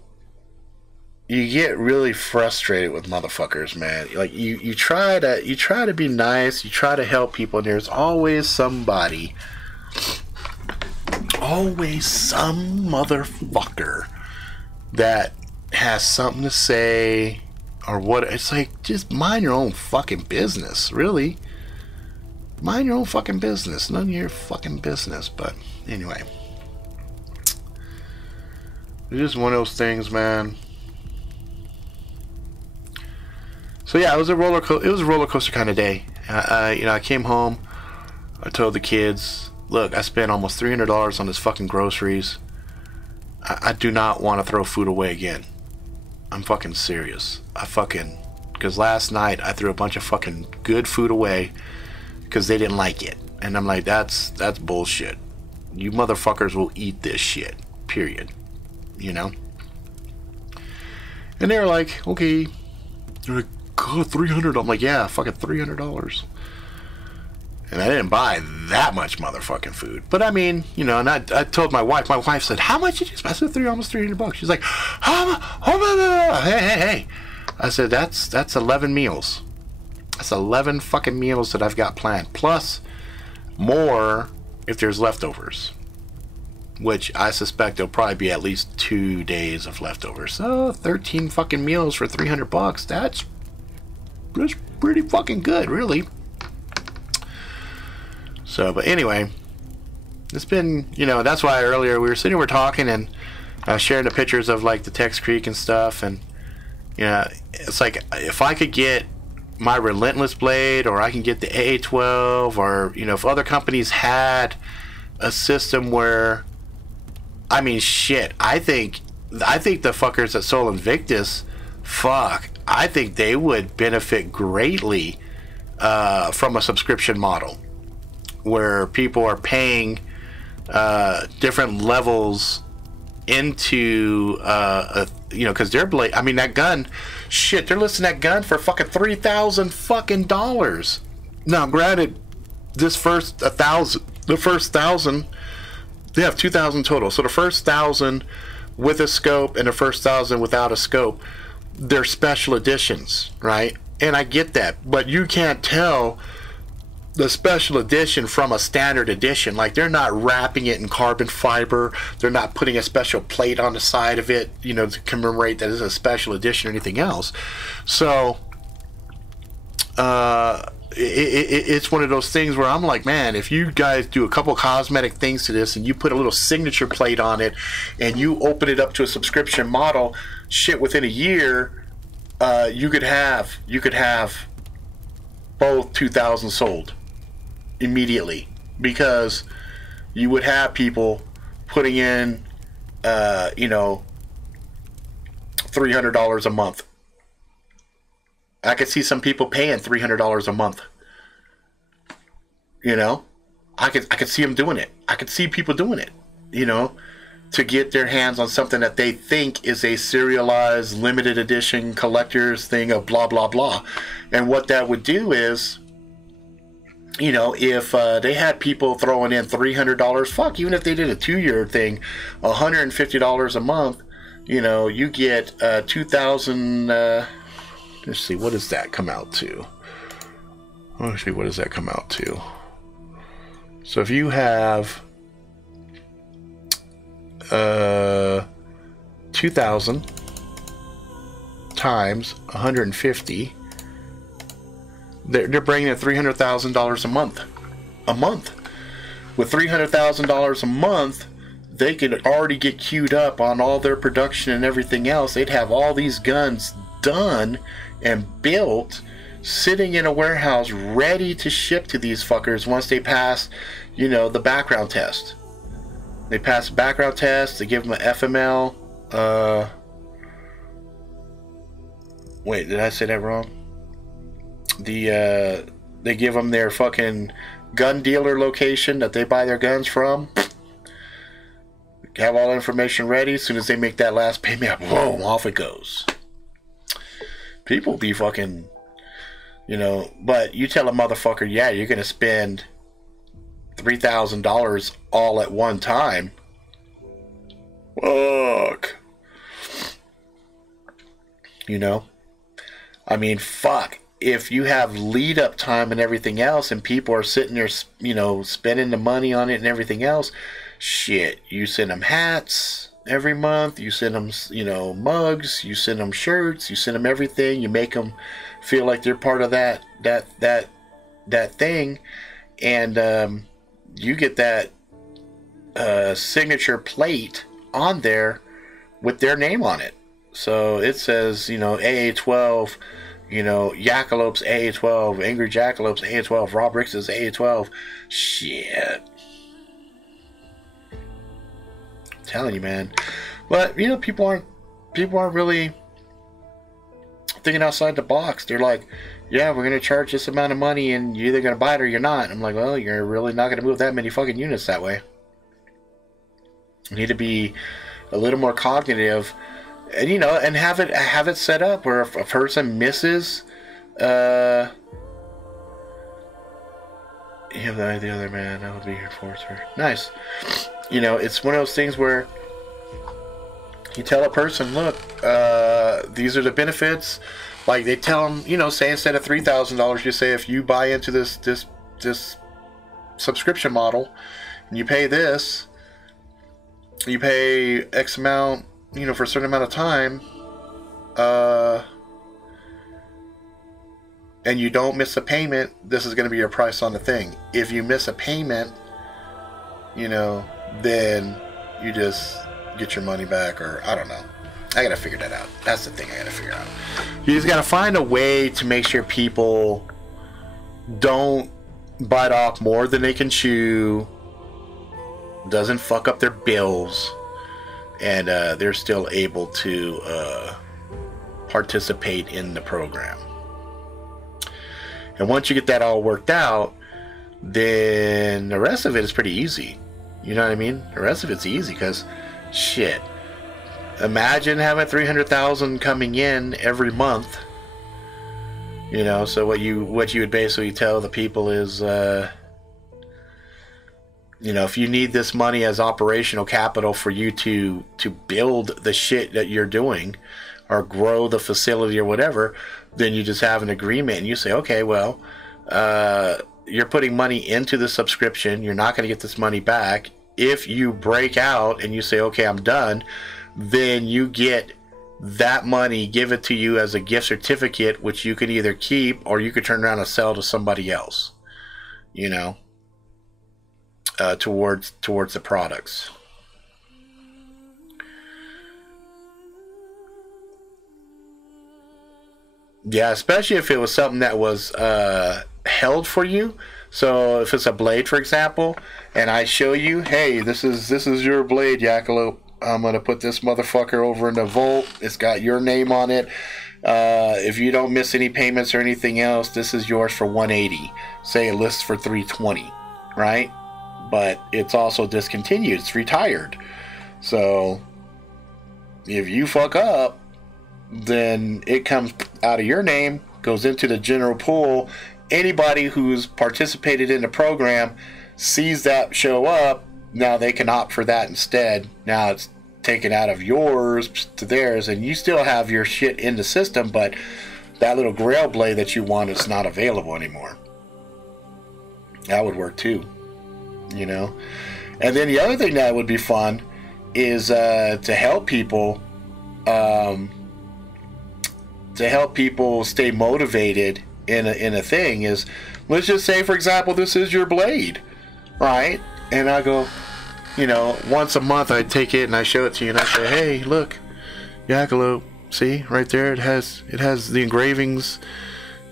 you get really frustrated with motherfuckers, man. Like, you try to be nice, you try to help people, and there's always somebody, always some motherfucker that has something to say, or what. It's like, just mind your own fucking business, really. Mind your own fucking business. None of your fucking business. But anyway, it's just one of those things, man. So yeah, it was a roller coaster kind of day. You know, I came home. I told the kids, look, I spent almost $300 on this fucking groceries. I do not want to throw food away again. I'm fucking serious. Because last night I threw a bunch of fucking good food away because they didn't like it. And I'm like, that's bullshit. You motherfuckers will eat this shit. Period. You know? And they were like, okay. They're like, God, $300. I'm like, yeah, fucking $300. And I didn't buy that much motherfucking food. But I mean, you know, and I told my wife. My wife said, how much did you spend? I said, almost $300. She's like, hey. I said, that's 11 meals. That's 11 fucking meals that I've got planned. Plus more if there's leftovers. Which I suspect there'll probably be at least 2 days of leftovers. So 13 fucking meals for $300. That's pretty fucking good, really. So, but anyway, it's been, you know, that's why earlier we were talking and sharing the pictures of like the Tex Creek and stuff, and you know, it's like, if I could get my Relentless Blade, or I can get the AA12, or you know, if other companies had a system where, I mean, shit, I think the fuckers at Sol Invictus, fuck, I think they would benefit greatly from a subscription model, where people are paying different levels into you know, because their blade, I mean, that gun, shit, they're listing that gun for fucking $3,000 fucking dollars. Now granted, this first 1,000, the first 1,000, they have 2,000 total, so the first 1,000 with a scope and the first 1,000 without a scope, they're special editions, right? And I get that, but you can't tell the special edition from a standard edition. Like, they're not wrapping it in carbon fiber, they're not putting a special plate on the side of it, you know, to commemorate that it's a special edition or anything else. So it's one of those things where I'm like, man, if you guys do a couple cosmetic things to this and you put a little signature plate on it and you open it up to a subscription model, shit, within a year you could have both 2,000 sold immediately, because you would have people putting in you know, $300 a month. I could see some people paying $300 a month. You know, I could see them doing it. I could see people doing it, you know, to get their hands on something that they think is a serialized limited edition collector's thing of blah blah blah. And what that would do is, you know, if they had people throwing in $300, fuck, even if they did a 2-year thing, $150 a month, you know, you get 2,000. Let's see, what does that come out to? Actually, what does that come out to? So if you have 2,000 times 150. They're bringing in $300,000 a month. A month. With $300,000 a month, they could already get queued up on all their production and everything else. They'd have all these guns done and built, sitting in a warehouse ready to ship to these fuckers once they pass, you know, the background test. They pass the background test, they give them an FML. Wait, did I say that wrong? They give them their fucking gun dealer location that they buy their guns from. Have all the information ready. As soon as they make that last payment, boom, off it goes. People be fucking, you know, but you tell a motherfucker, yeah, you're gonna spend $3,000 all at one time. Fuck. You know? I mean, fuck. If you have lead up time and everything else, and people are sitting there, you know, spending the money on it and everything else, shit, you send them hats every month, you send them, you know, mugs, you send them shirts, you send them everything, you make them feel like they're part of that thing, and you get that signature plate on there with their name on it. So it says, you know, AA12, you know, Jackalope's AA12, Angry Jackalope's AA12, Rob Ricks is AA12. Shit. I'm telling you, man. But, you know, people aren't really thinking outside the box. They're like, yeah, we're going to charge this amount of money and you're either going to buy it or you're not. I'm like, well, you're really not going to move that many fucking units that way. You need to be a little more cognitive. And, you know, and have it set up where if a person misses, you have the other man, I will be your enforcer. Nice. You know, it's one of those things where you tell a person, look, these are the benefits. Like they tell them, you know, say instead of $3,000, you say if you buy into this subscription model, and you pay this, you pay X amount, you know, for a certain amount of time, and you don't miss a payment, this is going to be your price on the thing. If you miss a payment, you know, then you just get your money back, or I don't know. I got to figure that out. That's the thing I got to figure out. You just got to find a way to make sure people don't bite off more than they can chew, doesn't fuck up their bills, and they're still able to participate in the program. And once you get that all worked out, then the rest of it is pretty easy. You know what I mean? The rest of it's easy because, shit, imagine having 300,000 coming in every month. You know, so what you would basically tell the people is, you know, if you need this money as operational capital for you to build the shit that you're doing or grow the facility or whatever, then you just have an agreement and you say, okay, well, you're putting money into the subscription. You're not going to get this money back. If you break out and you say, okay, I'm done, then you get that money, give it to you as a gift certificate, which you can either keep or you could turn around and sell to somebody else, you know, towards the products. Yeah, especially if it was something that was held for you. So if it's a blade, for example, and I show you, hey, this is your blade, Jackalope. I'm gonna put this motherfucker over in the vault. It's got your name on it. If you don't miss any payments or anything else, this is yours for $180. Say it lists for $320, right? But it's also discontinued. It's retired. So if you fuck up, then it comes out of your name, goes into the general pool. Anybody who's participated in the program sees that show up, now they can opt for that instead. Now it's taken out of yours to theirs, and you still have your shit in the system, but that little grail blade that you want is not available anymore. That would work too, you know. And then the other thing that would be fun is to help people stay motivated in a thing is, let's just say, for example, this is your blade, right? And I go, you know, once a month I take it and I show it to you and I say, hey, look, Jackalope, see right there, it has the engravings,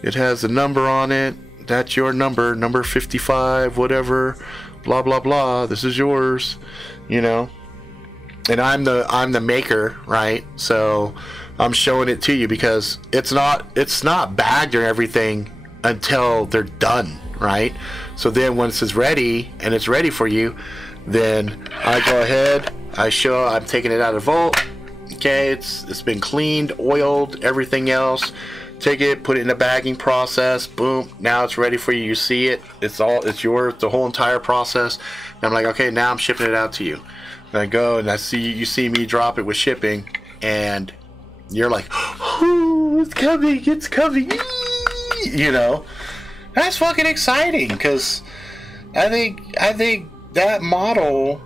it has the number on it, that's your number 55, whatever, blah blah blah, this is yours, you know. And I'm the maker, right? So I'm showing it to you because it's not bagged or everything until they're done, right? So then once it's ready and it's ready for you, then I go ahead, I'm taking it out of the vault. Okay, it's been cleaned, oiled, everything else. Take it, put it in a bagging process, boom, now it's ready for you. You see it, it's yours, the whole entire process. And I'm like, okay, now I'm shipping it out to you. And I go and you see me drop it with shipping, and you're like, oh, it's coming, you know. That's fucking exciting, because I think that model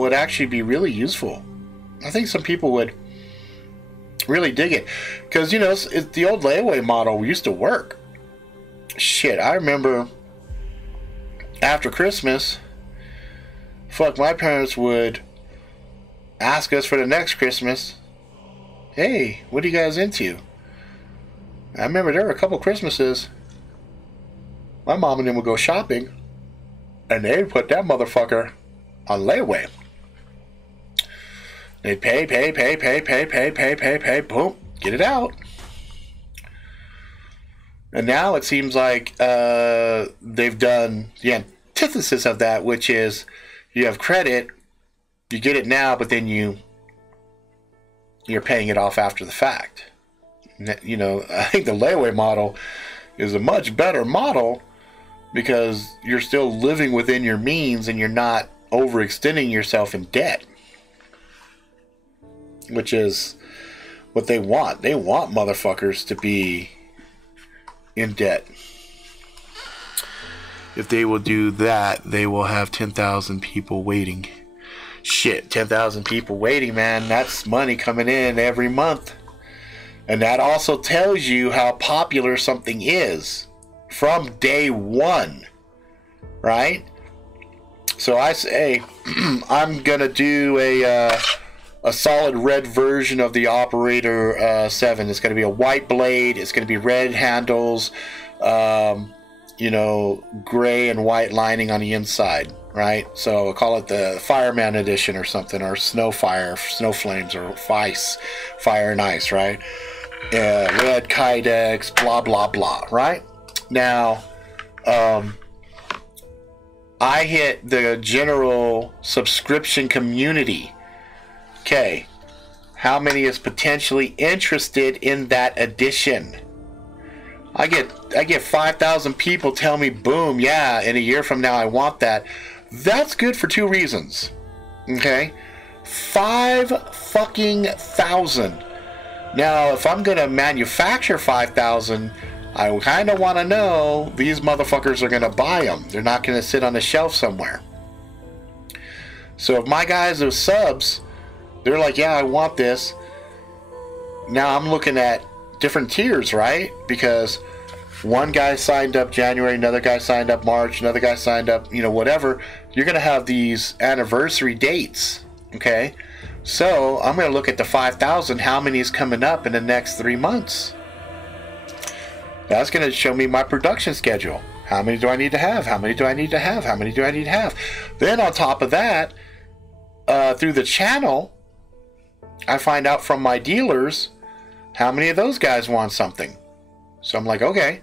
would actually be really useful. I think some people would really dig it, because, you know, it's the old layaway model used to work. Shit, I remember after Christmas, fuck, my parents would ask us for the next Christmas, hey, what are you guys into? I remember there were a couple Christmases my mom and them would go shopping and they'd put that motherfucker on layaway. They'd pay, boom, get it out. And now it seems like they've done the antithesis of that, which is you have credit, you get it now, but then you're paying it off after the fact. You know, I think the layaway model is a much better model because you're still living within your means and you're not overextending yourself in debt, which is what they want. They want motherfuckers to be in debt. If they will do that, they will have 10,000 people waiting. Shit, 10,000 people waiting, man. That's money coming in every month. And that also tells you how popular something is from day one, right? So I say, I'm going to do a solid red version of the Operator 7. It's going to be a white blade. It's going to be red handles, you know, gray and white lining on the inside, right? So I'll call it the Fireman Edition or something, or Snow Flames, or Ice, Fire and Ice, right? Red Kydex, blah, blah, blah, right? Now, I hit the general subscription community. Okay, how many is potentially interested in that edition? I get 5,000 people tell me, boom, yeah, in a year from now I want that. That's good for two reasons. Okay, 5,000. Now, if I'm gonna manufacture 5,000, I kind of want to know these motherfuckers are gonna buy them. They're not gonna sit on a shelf somewhere. So if my guys are subs, they're like, yeah, I want this. Now I'm looking at different tiers, right? Because one guy signed up January, another guy signed up March, another guy signed up, you know, whatever. You're gonna have these anniversary dates, okay? So I'm gonna look at the 5,000. How many is coming up in the next 3 months? That's gonna show me my production schedule. How many do I need to have? How many do I need to have? How many do I need to have? Then on top of that, through the channel, I find out from my dealers how many of those guys want something. So I'm like, okay,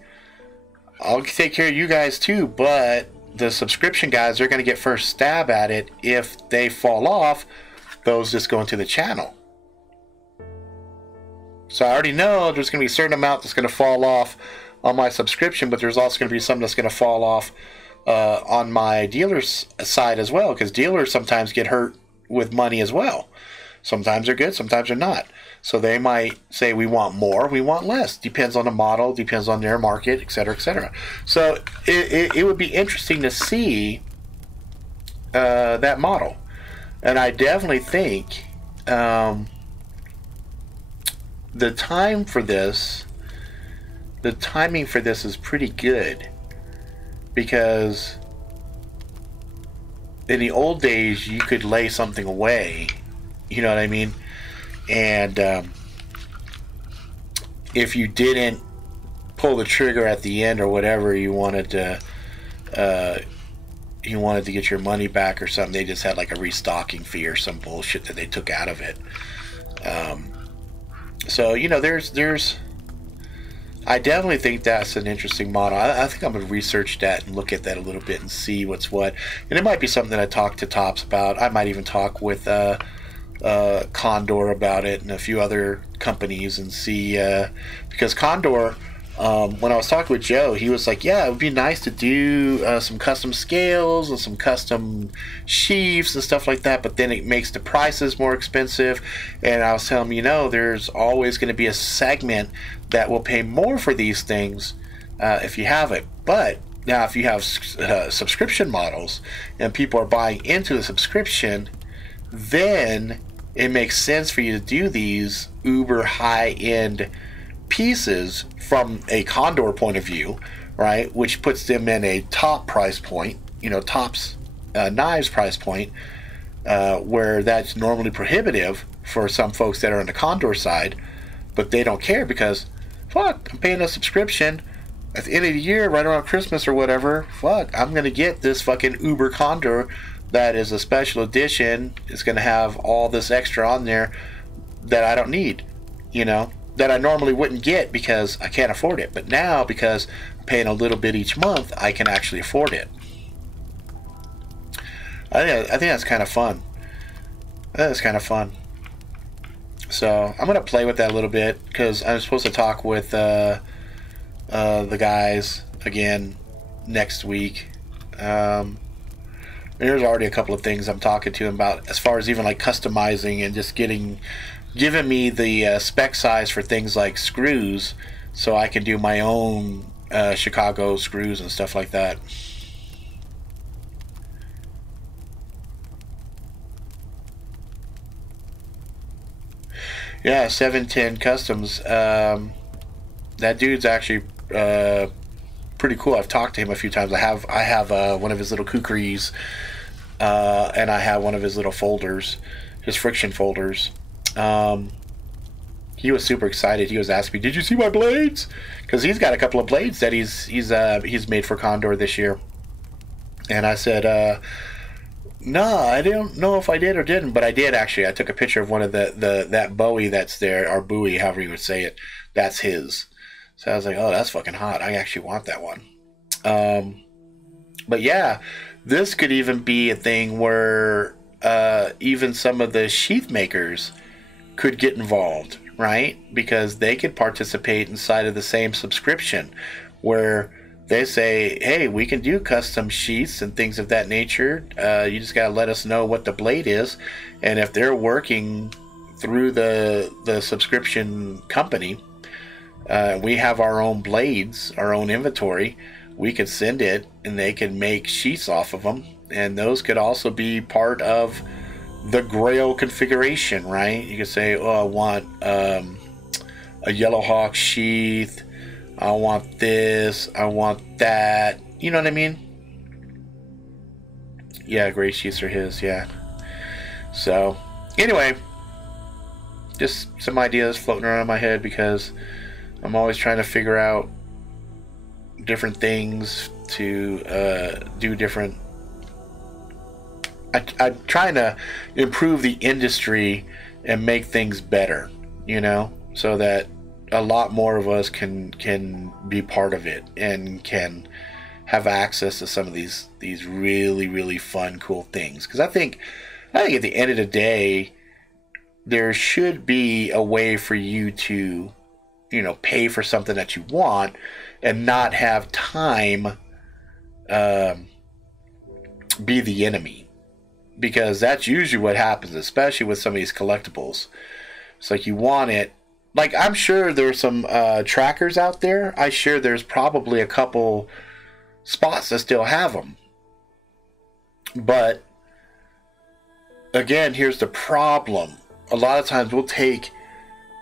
I'll take care of you guys too, but the subscription guys are going to get first stab at it. If they fall off, those just go into the channel. So I already know there's going to be a certain amount that's going to fall off on my subscription, but there's also going to be some that's going to fall off on my dealer's side as well, because dealers sometimes get hurt with money as well. Sometimes they're good, sometimes they're not. So they might say, we want more, we want less. Depends on the model, depends on their market, etc., etc. So it would be interesting to see that model. And I definitely think the timing for this is pretty good, because in the old days you could lay something away, you know what I mean, and if you didn't pull the trigger at the end or whatever, you wanted to get your money back or something, they just had like a restocking fee or some bullshit that they took out of it. So you know, there's I definitely think that's an interesting model. I think I'm going to research that and look at that a little bit and see what's what. And it might be something that I talk to Tops about. I might even talk with Condor about it and a few other companies and see, because Condor, when I was talking with Joe, he was like, yeah, it would be nice to do some custom scales and some custom sheaves and stuff like that, but then it makes the prices more expensive. And I was telling him, you know, there's always going to be a segment that will pay more for these things if you have it. But now if you have subscription models and people are buying into the subscription, then it makes sense for you to do these uber high-end pieces from a Condor point of view, right, which puts them in a top price point, you know, Top's knives price point, where that's normally prohibitive for some folks that are on the Condor side, but they don't care because, fuck, I'm paying a subscription at the end of the year, right around Christmas or whatever, fuck, I'm going to get this fucking Uber Condor that is a special edition. It's going to have all this extra on there that I don't need, you know, that I normally wouldn't get because I can't afford it. But now, because I'm paying a little bit each month, I can actually afford it. I think that's kind of fun. That's kind of fun. So I'm going to play with that a little bit because I'm supposed to talk with the guys again next week. There's already a couple of things I'm talking to him about as far as even like customizing and just giving me the spec size for things like screws, so I can do my own Chicago screws and stuff like that. Yeah, 710 Customs. That dude's actually pretty cool. I've talked to him a few times. I have one of his little kukris, and I have one of his little folders, his friction folders. He was super excited. He was asking me, "Did you see my blades?" Because he's got a couple of blades that he's made for Condor this year. And I said, "No, I don't know if I did or didn't, but I did actually. I took a picture of one of that Bowie that's there, or buoy, however you would say it. That's his." So I was like, "Oh, that's fucking hot. I actually want that one." But yeah, this could even be a thing where even some of the sheath makers could get involved, right? Because they could participate inside of the same subscription where they say, hey, we can do custom sheaths and things of that nature. You just got to let us know what the blade is. And if they're working through the subscription company, we have our own blades, our own inventory. We could send it and they can make sheaths off of them. And those could also be part of the Grail configuration, right? You could say, oh, I want a Yellow Hawk sheath. I want this. I want that. You know what I mean? Yeah, gray sheaths are his, yeah. So, anyway, just some ideas floating around in my head because I'm always trying to figure out different things to do different. I'm trying to improve the industry and make things better, you know, so that a lot more of us can be part of it and can have access to some of these really, really fun, cool things. Because I think at the end of the day, there should be a way for you to, you know, pay for something that you want and not have time be the enemy. Because that's usually what happens, especially with some of these collectibles. It's like you want it. Like, I'm sure there's some trackers out there. I'm sure there's probably a couple spots that still have them. But again, here's the problem. A lot of times we'll take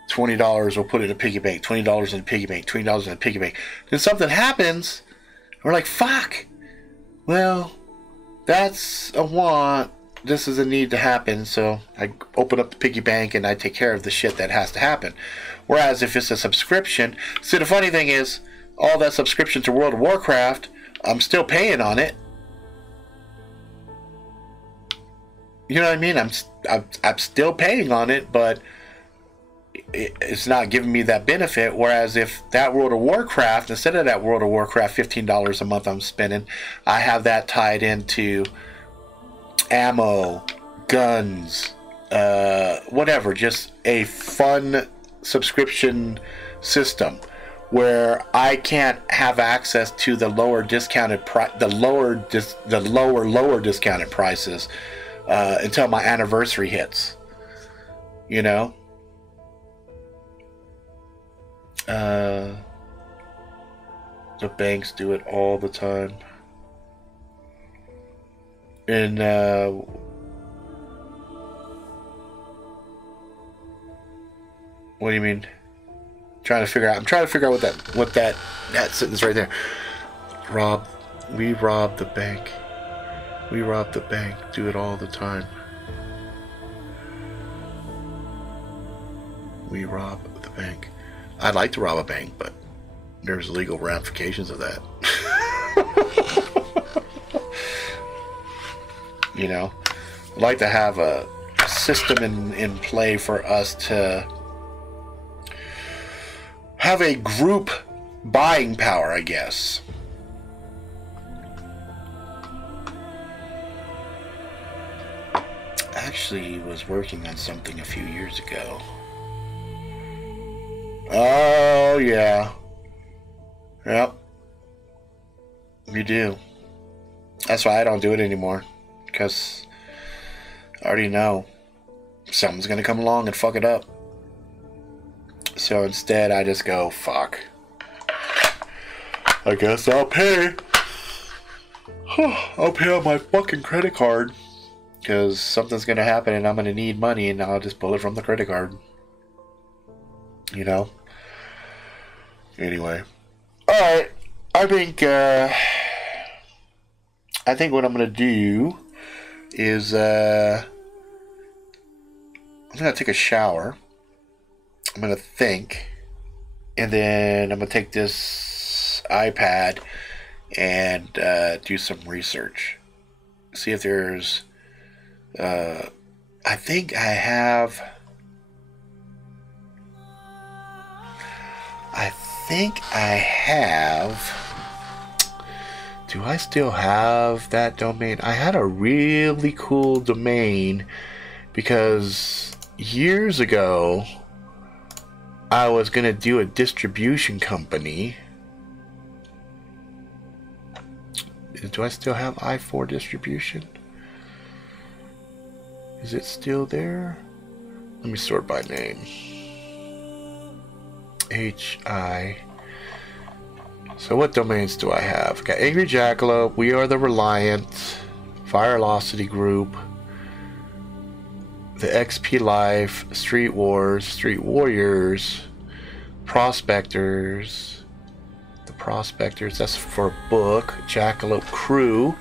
$20, we'll put it in a piggy bank, $20 in a piggy bank, $20 in a piggy bank. Then something happens, we're like, fuck. Well, that's a want. This is a need to happen, so I open up the piggy bank and I take care of the shit that has to happen. Whereas if it's a subscription, see, the funny thing is, all that subscription to World of Warcraft, I'm still paying on it. You know what I mean? I'm still paying on it, but it's not giving me that benefit. Whereas if that World of Warcraft, instead of that World of Warcraft $15 a month I'm spending, I have that tied into ammo, guns, whatever, just a fun subscription system where I can't have access to the lower discounted lower discounted prices until my anniversary hits. You know, the banks do it all the time. And what do you mean? I'm trying to figure out what that sentence right there. We rob the bank. We rob the bank. Do it all the time. We rob the bank. I'd like to rob a bank, but there's legal ramifications of that. You know, I'd like to have a system in play for us to have a group buying power, I guess. Actually, was working on something a few years ago. Oh, yeah. Yep. You do. That's why I don't do it anymore. Because I already know someone's going to come along and fuck it up. So instead, I just go, fuck. I guess I'll pay. I'll pay on my fucking credit card. Because something's going to happen and I'm going to need money and I'll just pull it from the credit card. You know? Anyway. Alright. I think what I'm going to do is I'm going to take a shower. I'm going to think. And then I'm going to take this iPad and do some research. See if there's... I think I have... Do I still have that domain? I had a really cool domain because years ago I was going to do a distribution company. Do I still have I4 distribution? Is it still there? Let me sort by name. HI. So what domains do I have? Got Angry Jackalope, We Are the Reliant, Virelocity Group, the XP Life, Street Wars, Street Warriors, Prospectors, the Prospectors, that's for a book, Jackalope Crew,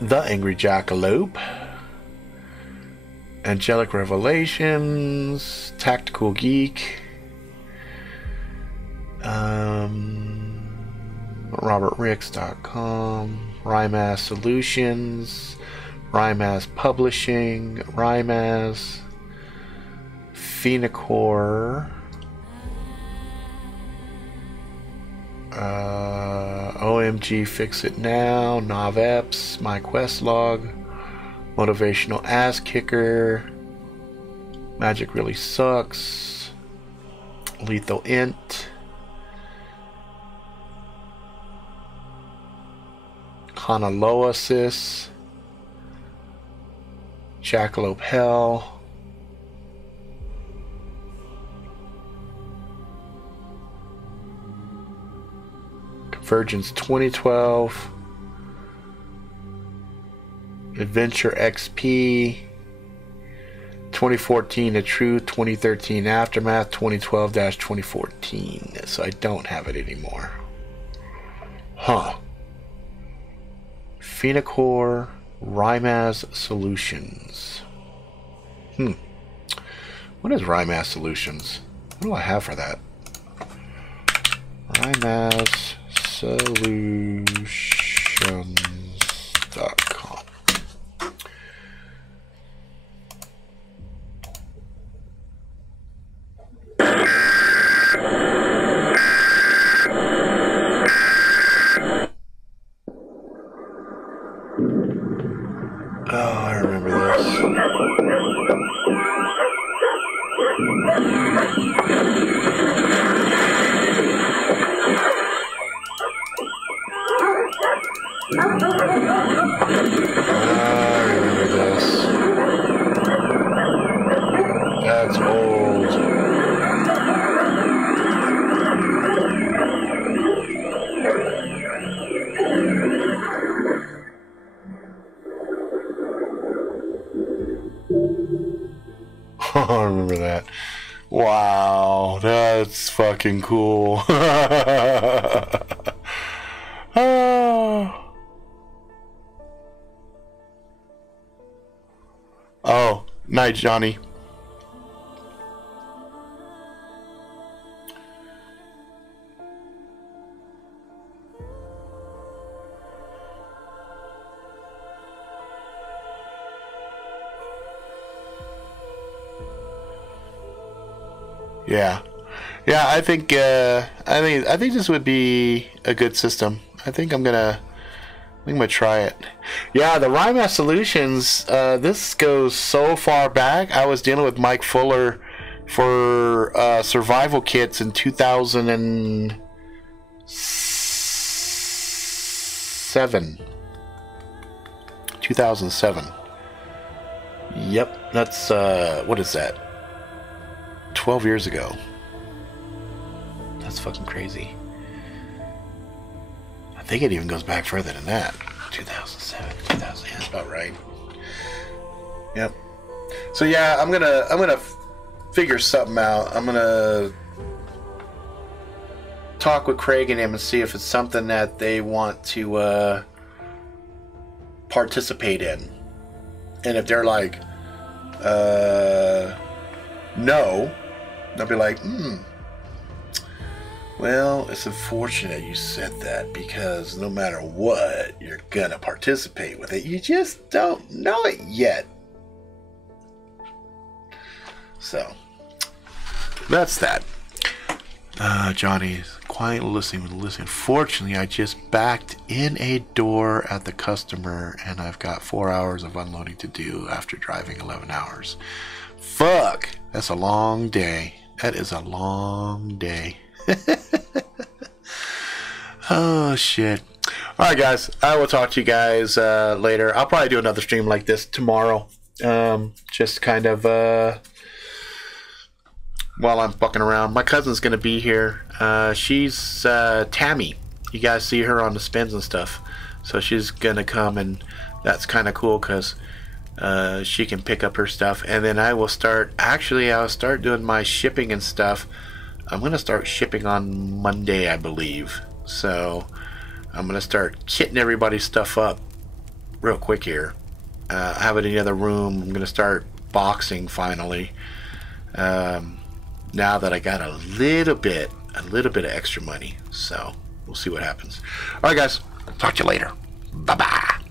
The Angry Jackalope, Angelic Revelations, Tactical Geek, RobertRicks.com, Rymaz Solutions, Rymaz Publishing, Rymaz, Phenacor, OMG Fix It Now, NavEps, My Quest Log, Motivational Ass Kicker, Magic Really Sucks, Lethal Int, Honoloasis, Jackalope Hell, Convergence 2012, Adventure XP. 2014 The Truth, 2013 Aftermath, 2012-2014. So I don't have it anymore. Huh. Phenocor Rimas Solutions. What is Rimas Solutions? What do I have for that? Rimas Solutions.com. Oh, I remember this. That's old. I remember that. Wow, that's fucking cool. Oh, night, Johnny. Yeah, I think this would be a good system. I think I'm gonna try it. Yeah, the Rimas Solutions. This goes so far back. I was dealing with Mike Fuller for survival kits in 2007. 2007. Yep, that's what is that? 12 years ago. That's fucking crazy. I think it even goes back further than that. 2007, 2000. That's about right. Yep. So yeah, I'm gonna figure something out. I'm gonna talk with Craig and him and see if it's something that they want to participate in. And if they're like, no, I'll be like, well, it's unfortunate you said that, because no matter what, you're gonna participate with it. You just don't know it yet. So, that's that. Johnny's quietly listening. Fortunately, I just backed in a door at the customer, and I've got 4 hours of unloading to do after driving 11 hours. Fuck! That's a long day. That is a long day. Oh, shit. Alright, guys. I will talk to you guys later. I'll probably do another stream like this tomorrow. Just kind of while I'm fucking around. My cousin's going to be here. She's Tammy. You guys see her on the spins and stuff. So she's going to come, and that's kind of cool because she can pick up her stuff. And then I will start, actually, I'll start doing my shipping and stuff. I'm going to start shipping on Monday, I believe. So I'm going to start kitting everybody's stuff up real quick here. I have it in the other room. I'm going to start boxing finally. Now that I got a little bit of extra money. So we'll see what happens. All right, guys. Talk to you later. Bye-bye.